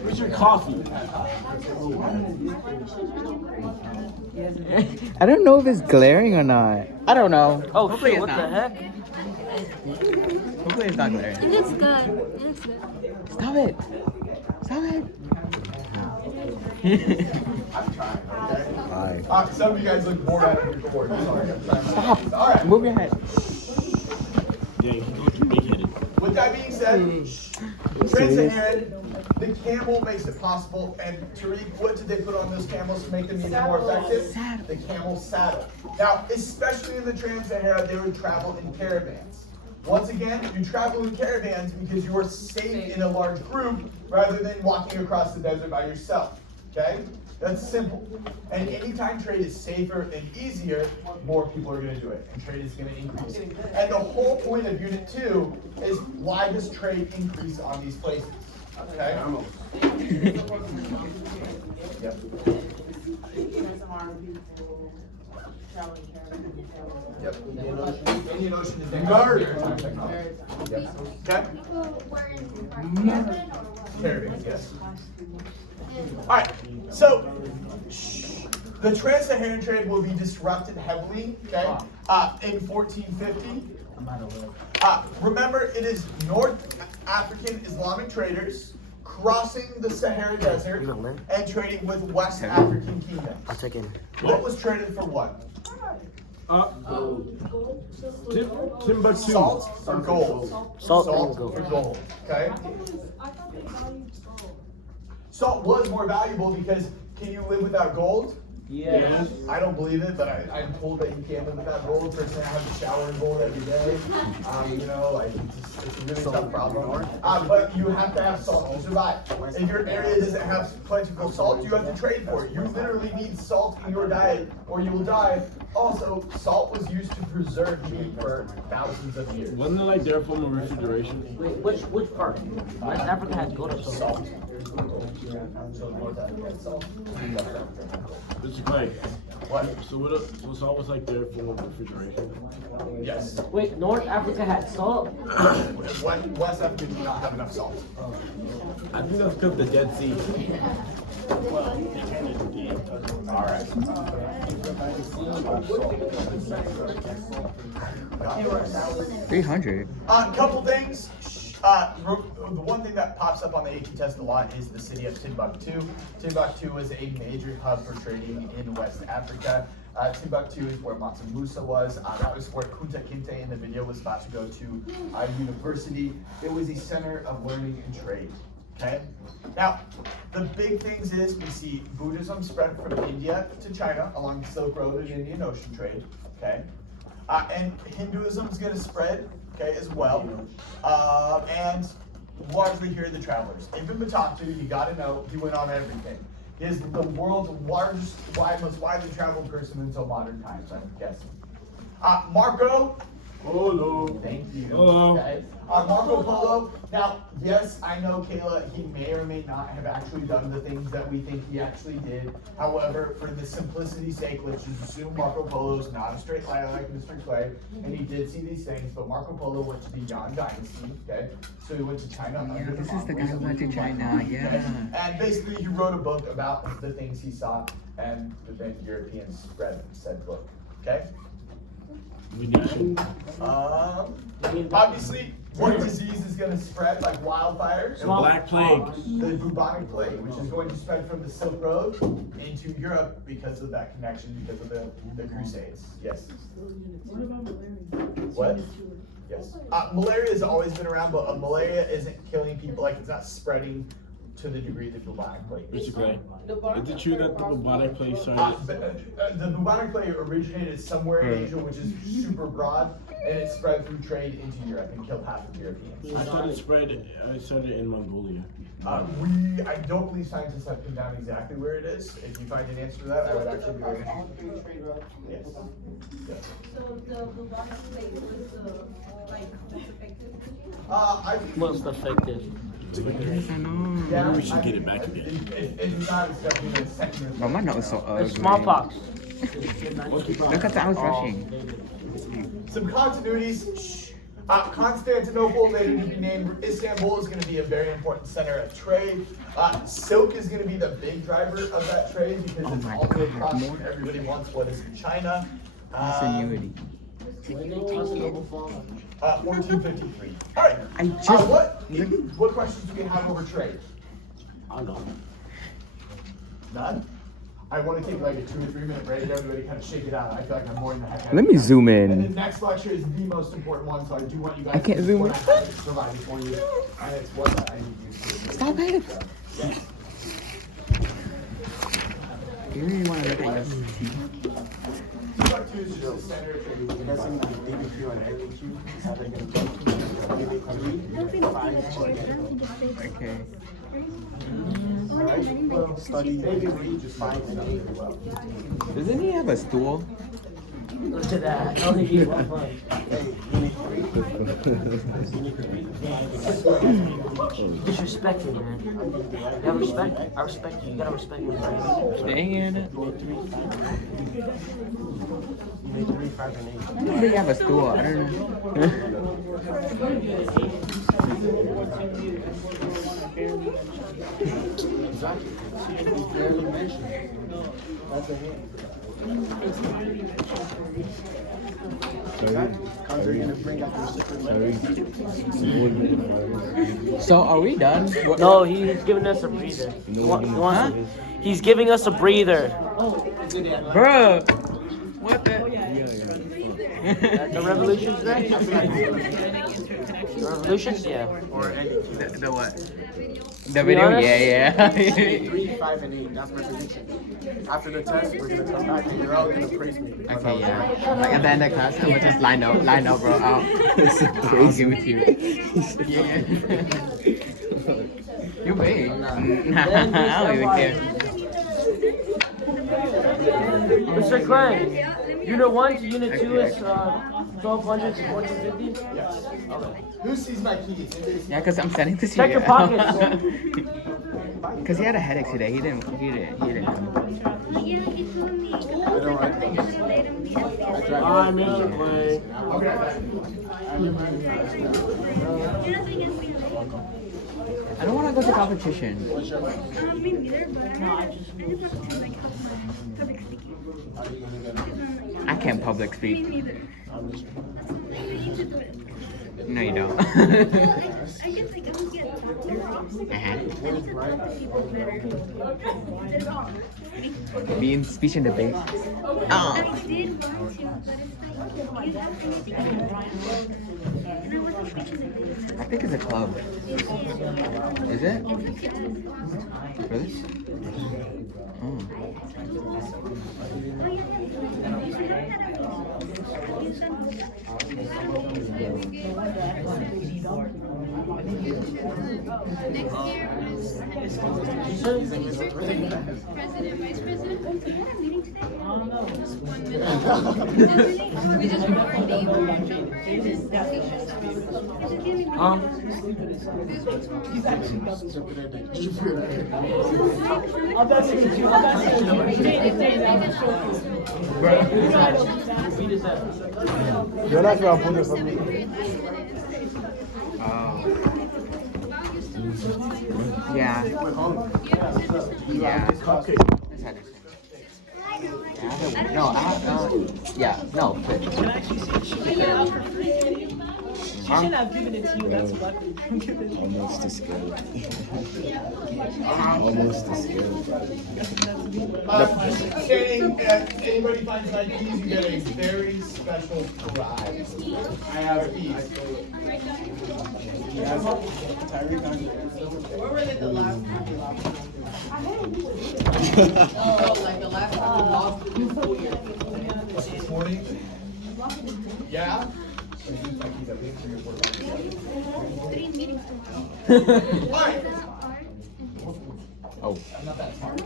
Where's your coffee? I don't know if it's glaring or not. I don't know. Oh Hopefully shit! it's What the not. heck? Hopefully it's not glaring. It looks good. It looks good. Stop it. Stop it. I'm trying. Okay. Bye. Some of you guys look bored out of your cord. Sorry. I'm trying. Stop. All right. Move your head. Yeah, he's looking big-headed. With that being said, Trans-Saharan, the camel makes it possible. And Tariq, what did they put on those camels to make them even more effective? The camel saddle. Now, especially in the Trans-Sahara, they would travel in caravans. Once again, you travel in caravans because you are safe in a large group rather than walking across the desert by yourself. Okay? That's simple. And anytime trade is safer and easier, more people are going to do it. And trade is going to increase. And the whole point of Unit 2 is why does trade increase on these places? Okay? Yep. Yep. Indian Ocean is maritime technology. Yep. Okay? People were in caravan or Caravans, yes. Alright, so the Trans-Saharan trade will be disrupted heavily, okay, in 1450. Remember, it is North African Islamic traders crossing the Sahara Desert and trading with West African kingdoms. What was traded for what? Timbuktu. Salt or gold? Salt and or gold. gold, okay? Salt was more valuable because can you live without gold? Yeah. I don't believe it, but I'm told that you can't live without gold. Personally, I have to shower in gold every day. You know, like it's a really tough problem. But you have to have salt to survive. If your area doesn't have plentiful salt, you have to trade for it. You literally need salt in your diet or you will die. Also, salt was used to preserve meat for thousands of years. Wasn't it like their form of refrigeration? Wait, which part? West Africa has gold or salt? Salt. So North Africa had salt. It's like, What? so salt was like their form of refrigeration. Yes. Wait, North Africa had salt? West Africa did not have enough salt. I think that's because of the Dead Sea. All right. 300. Couple things. The one thing that pops up on the AT test a lot is the city of Timbuktu. Timbuktu is a major hub for trading in West Africa. Timbuktu is where Mansa Musa was. That was where Kunta Kinte in the video was about to go to university. It was a center of learning and trade. Okay. Now, the big things is we see Buddhism spread from India to China along the Silk Road and Indian Ocean trade. Okay. And Hinduism is going to spread, okay, as well. And largely here are the travelers. Ibn Battuta, you got to know, he went on everything. He is the world's largest, most widely traveled person until modern times, I'm guessing. Marco Polo. Thank you. Hello. Okay. Marco Polo. Now, yes, I know, Kayla, he may or may not have actually done the things that we think he actually did. However, for the simplicity's sake, let's just assume Marco Polo is not a straight liar like Mr. Clay, and he did see these things, but Marco Polo went to the Yan Dynasty, okay? So he went to China. Yeah, this is the guy who went to China, yeah. And basically, he wrote a book about the things he saw, and then Europeans spread said book, okay? Obviously, one disease is going to spread like wildfire. The Black Plague. The bubonic plague, which is going to spread from the Silk Road into Europe because of that connection, because of the Crusades. Yes. What about malaria? What? Yes. Malaria has always been around, but malaria isn't killing people. Like, it's not spreading to the degree that the bubonic plague is. Mr. Clay, is it true that the bubonic plague started? The bubonic plague originated somewhere in Asia, which is super broad, and it spread through trade into Europe and killed half of the Europeans. I thought it started in Mongolia. I don't believe scientists have pinned down exactly where it is. If you find an answer to that, I would actually be very interested. Yes. Yes. So the bubonic plague was most effective? Most effective. Yeah, We should get it back again. It's not as definitely the second. Bro, my nose is so ugly. It's smallpox. Look at that, I was rushing. Some continuities. Constantinople, later to be named Istanbul, is going to be a very important center of trade. Silk is going to be the big driver of that trade because it's all the way across. Everybody wants what is in China. Continuity. 1453. All right. I just. What questions do we have over trade? I'll go. None? I want to take like a 2 or 3 minute break. Everybody kind of shake it out. I feel like I'm boring the heck out of Let me you. zoom And the in. next lecture is the most important one, so I do want you guys I can't to zoom what in. I have provided for you. And it's what I need you to do. Stop it. Yes. You really want to look at your teeth? Part 2 is just a center of trade. There'll be no lecture. Okay. Doesn't he have a stool? Look at that. Only need one punch. Disrespecting, man. You have respect? I respect you. You gotta respect me. Dang it. Doesn't he have a stool? I don't So are we done? What- No, he's giving us a breather. He's giving us a breather. Bruh. What the? The revolution's there? The revolution's? Yeah. The what? The video? honest? Yeah. 3, 5, and 8. That's my prediction. After the test, we're gonna come back and you're all gonna praise me. Okay, yeah. Like at the end of class, I'm gonna just line up, bro. I'll give it to you. Yeah. You wait. I don't even care. Mr. Clay, Unit 1 to Unit 2 is 1200 to 1450? Yes. Okay. Who sees my keys? Yeah, cause I'm sending this to Check you. your pockets. Cause he had a headache today. He didn't. Yeah, he told me. Alright, Mr. Clay. Okay. I don't want to go to competition. Me neither, but I just want to like help my public speaking. I can't public Me speak. neither. I need to do it. No, you don't. I guess like I would get talked to. I need to talk to people better. Being speech and debate. I Oh. did want to, but it's like you have to make it. And I wasn't speaking the I think it's a club. Is it? Really? Oh. Next year is president, vice president. We had a meeting today. Just 1 minute. We just wrote our name on our jumper and then t-shirts. You're not gonna put this on me. Yeah. Yeah. No, yeah, no. But, She shouldn't have given it to you, that's what I'm giving it. Almost as good. Almost as good. Saying that anybody finds my keys, you get a very special prize. I have keys. Where were they the last time you lost? Oh, like the last time you lost in the school year. This morning? Yeah? Alright. oh. I'm not that smart.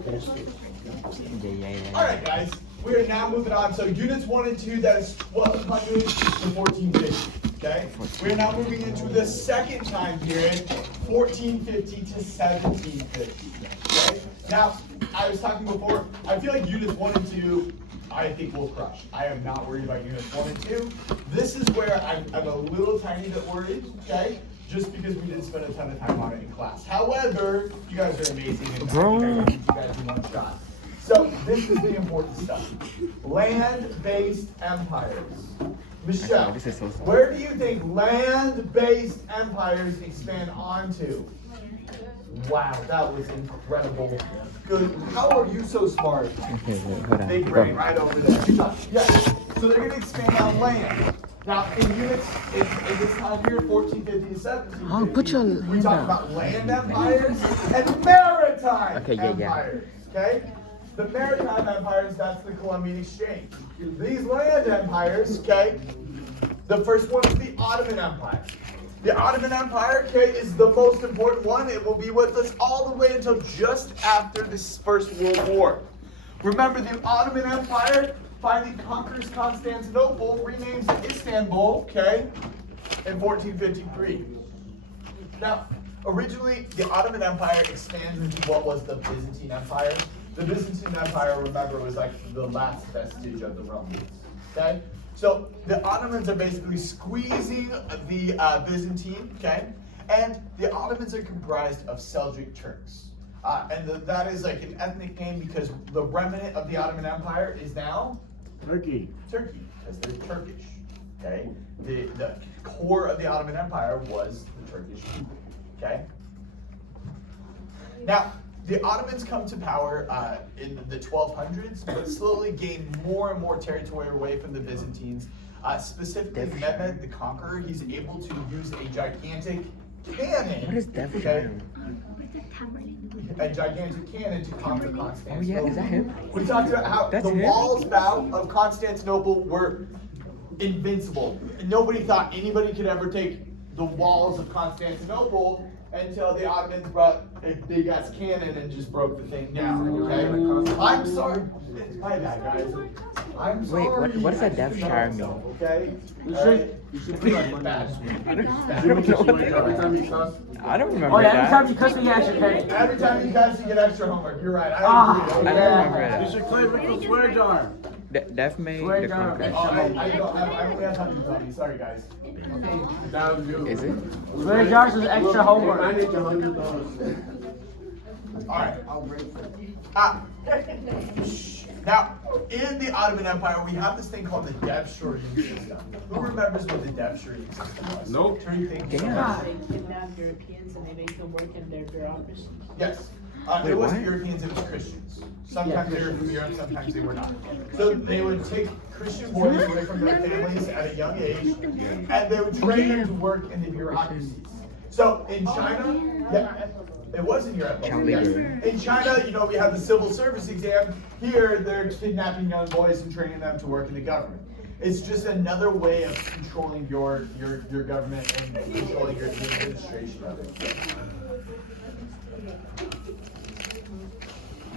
Yeah. Alright guys, we are now moving on. So units 1 and 2, that is 1200 to 1450. Okay? We are now moving into the second time period, 1450 to 1750. Okay? Now, I was talking before, I feel like units 1 and 2, I think we'll crush. I am not worried about units 1 and 2. This is where I'm a little tiny bit worried, okay? Just because we didn't spend a ton of time on it in class. However, you guys are amazing and I think you guys in one shot. So this is the important stuff. Land-based empires. Michelle, This is so sad. where do you think land-based empires expand onto? Wow, that was incredible. Good. How are you so smart? Okay, wait, hold on. Big brain right over there. Yeah. So they're going to expand on land. Now, in units, in this time period, 1450 to 1750, Oh, put your we hand talk down. about land empires and maritime Okay, yeah. empires. Okay? The maritime empires, that's the Columbian Exchange. These land empires, okay, the first one is the Ottoman Empire. The Ottoman Empire, okay, is the most important one. It will be with us all the way until just after this First World War. Remember, the Ottoman Empire finally conquers Constantinople, renames it Istanbul, okay, in 1453. Now, originally, the Ottoman Empire expands into what was the Byzantine Empire. The Byzantine Empire, remember, was like the last vestige of the Romans, okay? So the Ottomans are basically squeezing the Byzantine, okay? And the Ottomans are comprised of Seljuk Turks. That is like an ethnic name because the remnant of the Ottoman Empire is now Turkey. Turkey, because they're Turkish, okay? The core of the Ottoman Empire was the Turkish people, okay? Now, the Ottomans come to power in the 1200s, but slowly gain more and more territory away from the Byzantines. Specifically, Mehmed the Conqueror, he's able to use a gigantic cannon. What is Dev Sharon? A gigantic cannon to conquer Constantinople. Oh yeah, is that him? We talked about how That's the him? walls of Constantinople were invincible. Nobody thought anybody could ever take the walls of Constantinople until the Ottomans brought a big ass cannon and just broke the thing down. Okay? I'm sorry. It's my bad, guys. I'm sorry. Wait, what does that Dev Shire mean? Okay? You Alright? should put like Bad. Every time you cuss. I don't remember Oh yeah, every that. time you cuss me, you actually credit. Every time you guys get extra homework, you're right. I Ah, agree. I don't yeah. remember You that. should play with the swear jar. Def made Swear the down, conquest. Oh, I only have time to tell you. Sorry, guys. Down you. Is it? Swear Josh is extra homework. Manage $100. All right. Now, in the Ottoman Empire, we have this thing called the Devshirme system. Who remembers what the Devshirme system was? Nope. Turn things Damn. They kidnap Europeans and they make them work in their bureaucracy. Yes. Wait, It wasn't what? Europeans, it was Christians. Sometimes they were from Europe, sometimes they were not. So they would take Christian boys away from their families at a young age, and they would train them to work in the bureaucracies. So in China, yeah, it was in Europe. Yes. In China, you know, we have the civil service exam. Here, they're kidnapping young boys and training them to work in the government. It's just another way of controlling your government and controlling your administration of it.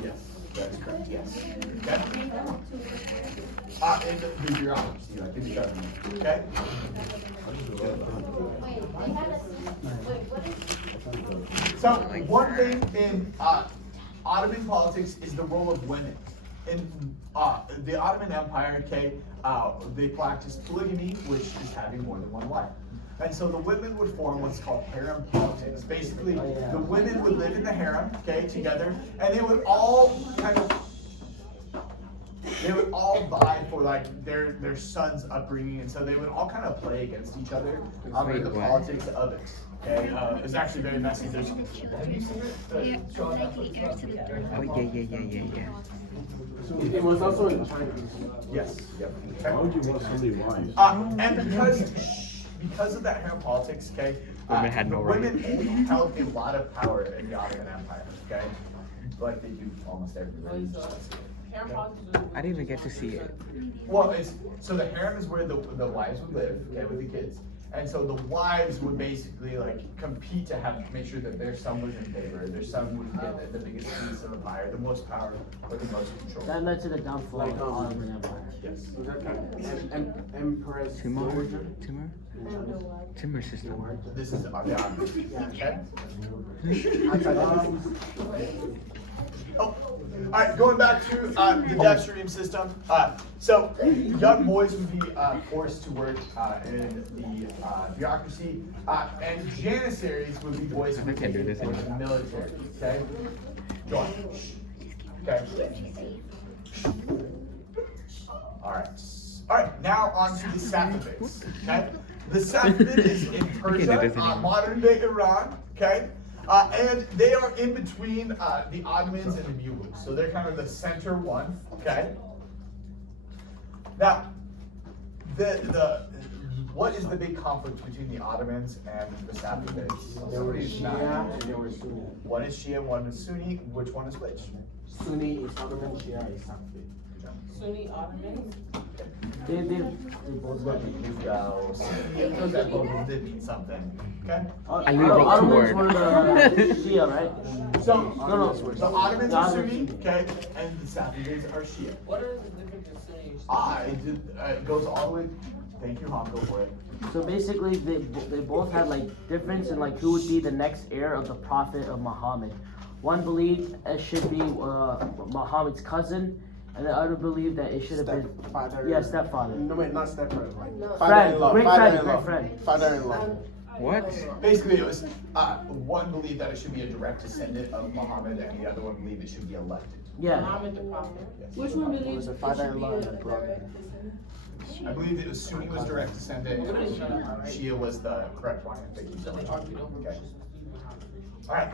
Yes, that's correct, yes. Okay? In the bureaucracy, like in the government, okay? So, one thing in Ottoman politics is the role of women. In the Ottoman Empire, okay, they practiced polygamy, which is having more than one wife. And so the women would form what's called harem politics. Basically, the women would live in the harem, okay, together, and they would all vie for like their son's upbringing, and so they would all kind of play against each other in the politics of it. Okay, it was actually very messy. Have you seen it? Yeah, like he goes to the third Oh yeah. It was also in China. Yes. Yep. Why would you want so many wives? And because of that harem politics, okay, Women had no right. women held a lot of power in the Ottoman Empire, okay, like they do almost everywhere. I didn't even get to see it. Well, so the harem is where the wives would live, okay, with the kids. And so the wives would basically like compete to make sure that their son was in favor, their son would get the biggest piece of the pie, the most power, or the most control. That led to the downfall of the Ottoman Empire. Yes. Was that Empress Timur system. This is okay. Oh, all right. Going back to the Devshirme system. So young boys would be forced to work in the bureaucracy, and janissaries would be boys who would can't do take this in the anymore. military. Okay. Go on. Okay. All right. All right. Now on to the Safavids. Okay. The Safavid is in Persia, modern day Iran. Okay. And they are in between the Ottomans and the Mughals. So they're kind of the center one, okay? Now, what is the big conflict between the Ottomans and the Safavids? There were Shia and there were Sunni. One is Shia, one is Sunni. Which one is which? Sunni is Ottoman, Shia is Safavid. Sunni Ottomans. They both got You go. Those that both did mean something, okay? I knew wrote two Ottomans words. were the Shia, right? So, No. the Ottomans are Sunni, okay? And the Safavids are Shia. What are the difference in Sunni? It goes all the way. Thank you, Han. Go for it. So basically, they both had like difference in like who would be the next heir of the Prophet of Muhammad. One believed it should be Muhammad's cousin, and the other believed that it should have been stepfather. No, wait, not stepfather. Friend, great Father-in-law. friend. Father-in-law. What? Basically, it was one believed that it should be a direct descendant of Muhammad, and the other one believed it should be elected. Yeah. Muhammad the Prophet. Yes. Which one It believes was a it should father-in-law be and a a brother. direct descendant? I believe it was Sunni was direct descendant, and Shia was the correct one. Thank you so much. Okay. All right.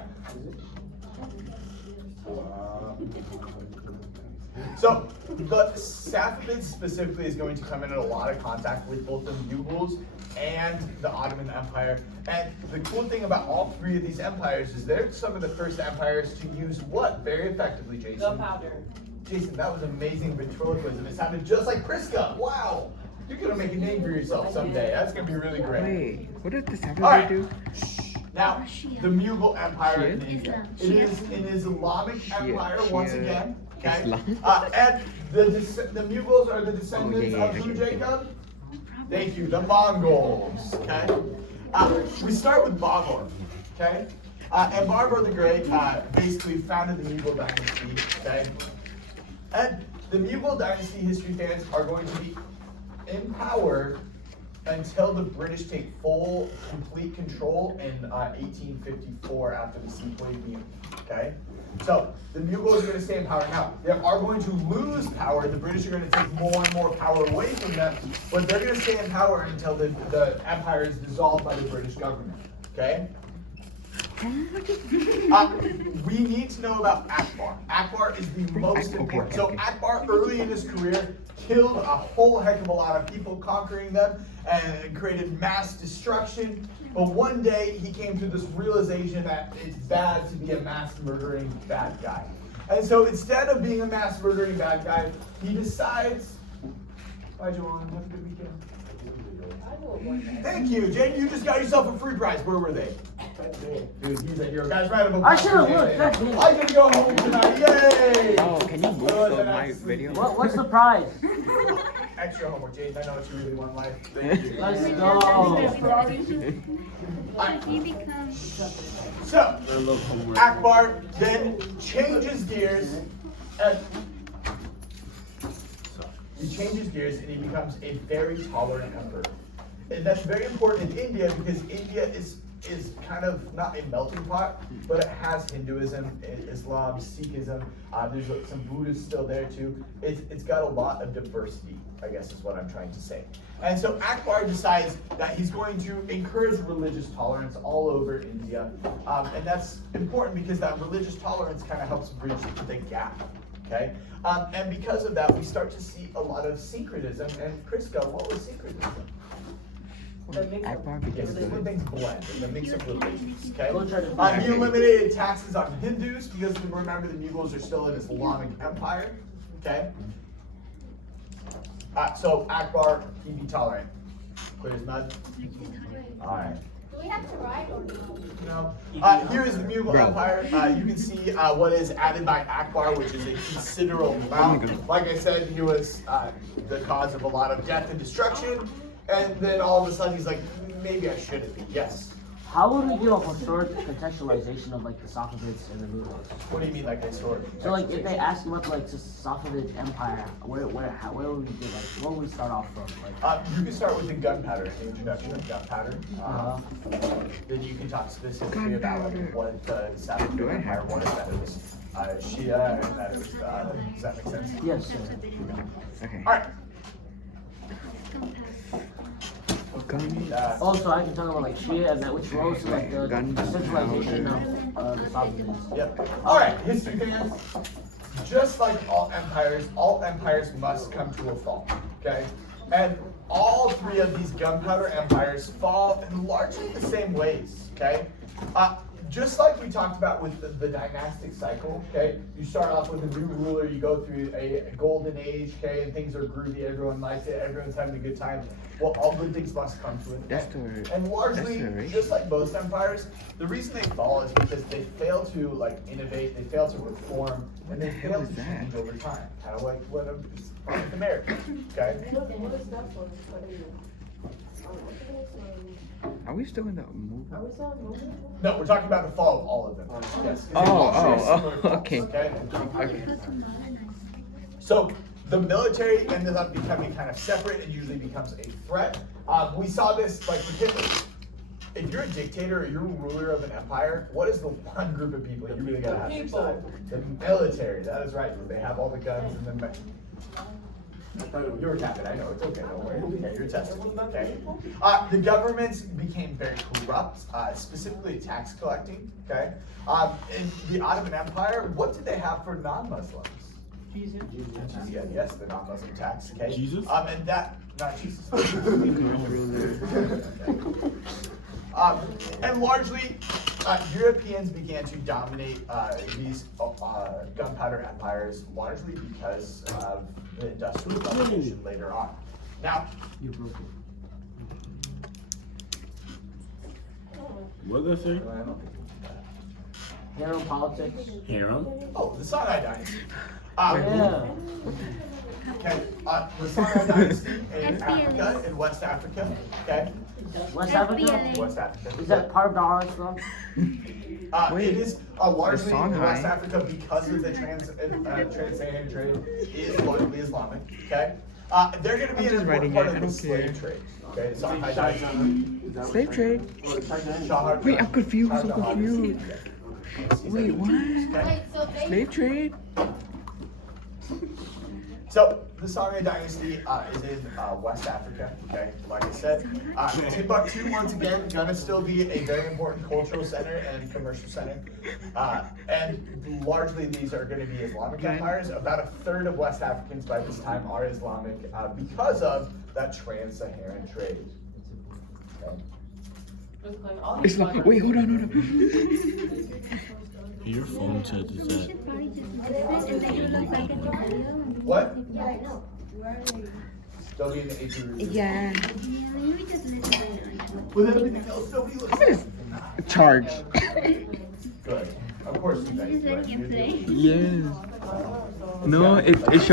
So the Safavids specifically is going to come in a lot of contact with both the Mughals and the Ottoman Empire. And the cool thing about all three of these empires is they're some of the first empires to use what very effectively, Jason? Gunpowder. Jason, that was amazing ventriloquism. It sounded just like Priska. Wow. You're gonna make a name for yourself someday. That's gonna be really great. Wait, what did the All Safavid right. do? Now, the Mughal Empire in Shia? India. It is an Islamic empire once Shia. again. Okay. Islam? And the Mughals are the descendants of who, okay. Jacob? Thank you, the Mongols. Okay. We start with Babur. Okay. And Babur the Great basically founded the Mughal dynasty. Okay. And the Mughal dynasty history fans are going to be in power until the British take full, complete control in 1854 after the Sepoy Mutiny. Okay? So, the Mughals are going to stay in power. Now, they are going to lose power. The British are going to take more and more power away from them, but they're going to stay in power until the empire is dissolved by the British government. Okay? We need to know about Akbar. Akbar is the most important. So Akbar, early in his career, killed a whole heck of a lot of people, conquering them, and created mass destruction. But one day, he came to this realization that it's bad to be a mass murdering bad guy. And so instead of being a mass murdering bad guy, he decides, bye Joanne, have a good weekend. Thank you, Jane. You just got yourself a free prize. Where were they? Dude, he's a hero. Guys, round of applause. I should have looked. I get to go home tonight. Yay! Oh, can you move my video? What's the prize? Extra homework, Jane. I know what you really want in life. Thank you. Let's go. He becomes So, I love homework. Akbar then changes gears and and he becomes a very tolerant emperor. And that's very important in India because India is kind of not a melting pot, but it has Hinduism, Islam, Sikhism. There's some Buddhists still there too. It's got a lot of diversity, I guess is what I'm trying to say. And so Akbar decides that he's going to encourage religious tolerance all over India. And that's important because that religious tolerance kind of helps bridge the gap. Okay? And because of that, we start to see a lot of syncretism. And Priska, what was syncretism? Akbar Yes, became it's when good. things blend, and the mix of religions, okay? Go try to He eliminated taxes on Hindus because remember the Mughals are still an Islamic empire, okay? So Akbar, he'd be tolerant. Clear as mud? Alright. Do we have to write or no? No. Here is the Mughal Empire. You can see what is added by Akbar, which is a considerable amount. Like I said, he was the cause of a lot of death and destruction. And then all of a sudden he's like, maybe I shouldn't be. Yes. How would we do a historic contextualization of like the Safavids and the Mughals? What do you mean, like historic? So like if they ask about like the Safavid Empire, where would we do like where would we start off from? Like You can start with the gunpowder, the introduction of gunpowder. Then you can talk specifically about what the Safavid Empire was, that it was Shia, and that it was, does that make sense? yes, sir. Okay. Alright. Also, I can talk about like Shia and that which rose to like the Gun centralization of the Safavids. Yep. Alright, history fans. Just like all empires must come to a fall. Okay? And all three of these gunpowder empires fall in largely the same ways. Okay? Just like we talked about with the dynastic cycle, okay? You start off with a new ruler, you go through a golden age, okay, and things are groovy, everyone likes it, everyone's having a good time. Well, all good things must come to an end. And largely, just like most empires, the reason they fall is because they fail to like innovate, they fail to reform, and they fail to change over time. Kind of like what with America, okay? Are we still in the movie? No, we're talking about the fall of all of them. Yes. Okay. So the military ended up becoming kind of separate and usually becomes a threat. We saw this like with Hitler. If you're a dictator or you're a ruler of an empire, what is the one group of people you really gotta have on your side? The military. That is right. They have all the guns and then. You're a captain, I know, it's okay, don't worry. Okay, you're tested, okay? The governments became very corrupt, specifically tax collecting, okay? In the Ottoman Empire, what did they have for non-Muslims? Jesus. Yes, the non-Muslim tax, okay? Jesus? And that, not Jesus. And largely, Europeans began to dominate these gunpowder empires largely because of the Industrial Revolution later on. Now, You broke it. What did I say? Harem politics. Harem? oh, the Songhai Dynasty. Yeah. Okay, the Sassanid dynasty in Africa, in West Africa. Okay, West Africa? West Africa. Is that part of the Islam? It is largely in Songhai. West Africa because of the trans-Saharan trade is largely Islamic. Okay, they're going to be an just important writing part it, I of the don't slave care. trade. Okay, Songhai dynasty. Slave trade. Wait, I'm confused. I'm confused. Wait, what? Okay. Slave trade? So the Sassanid dynasty is in West Africa. Okay, like I said, Timbuktu once again gonna still be a very important cultural center and commercial center, and largely these are going to be Islamic empires. About a third of West Africans by this time are Islamic because of that trans-Saharan trade. Okay. It's like, wait, hold on. Your phone said is We that. should probably just listen and then you look back at the video. What? Yeah, no. They'll be in the AP review. Yeah. Yeah, maybe we just listen. With everything else, nobody listens. Charge. Good. Of course you guys Just do. letting him play. Yes. No, it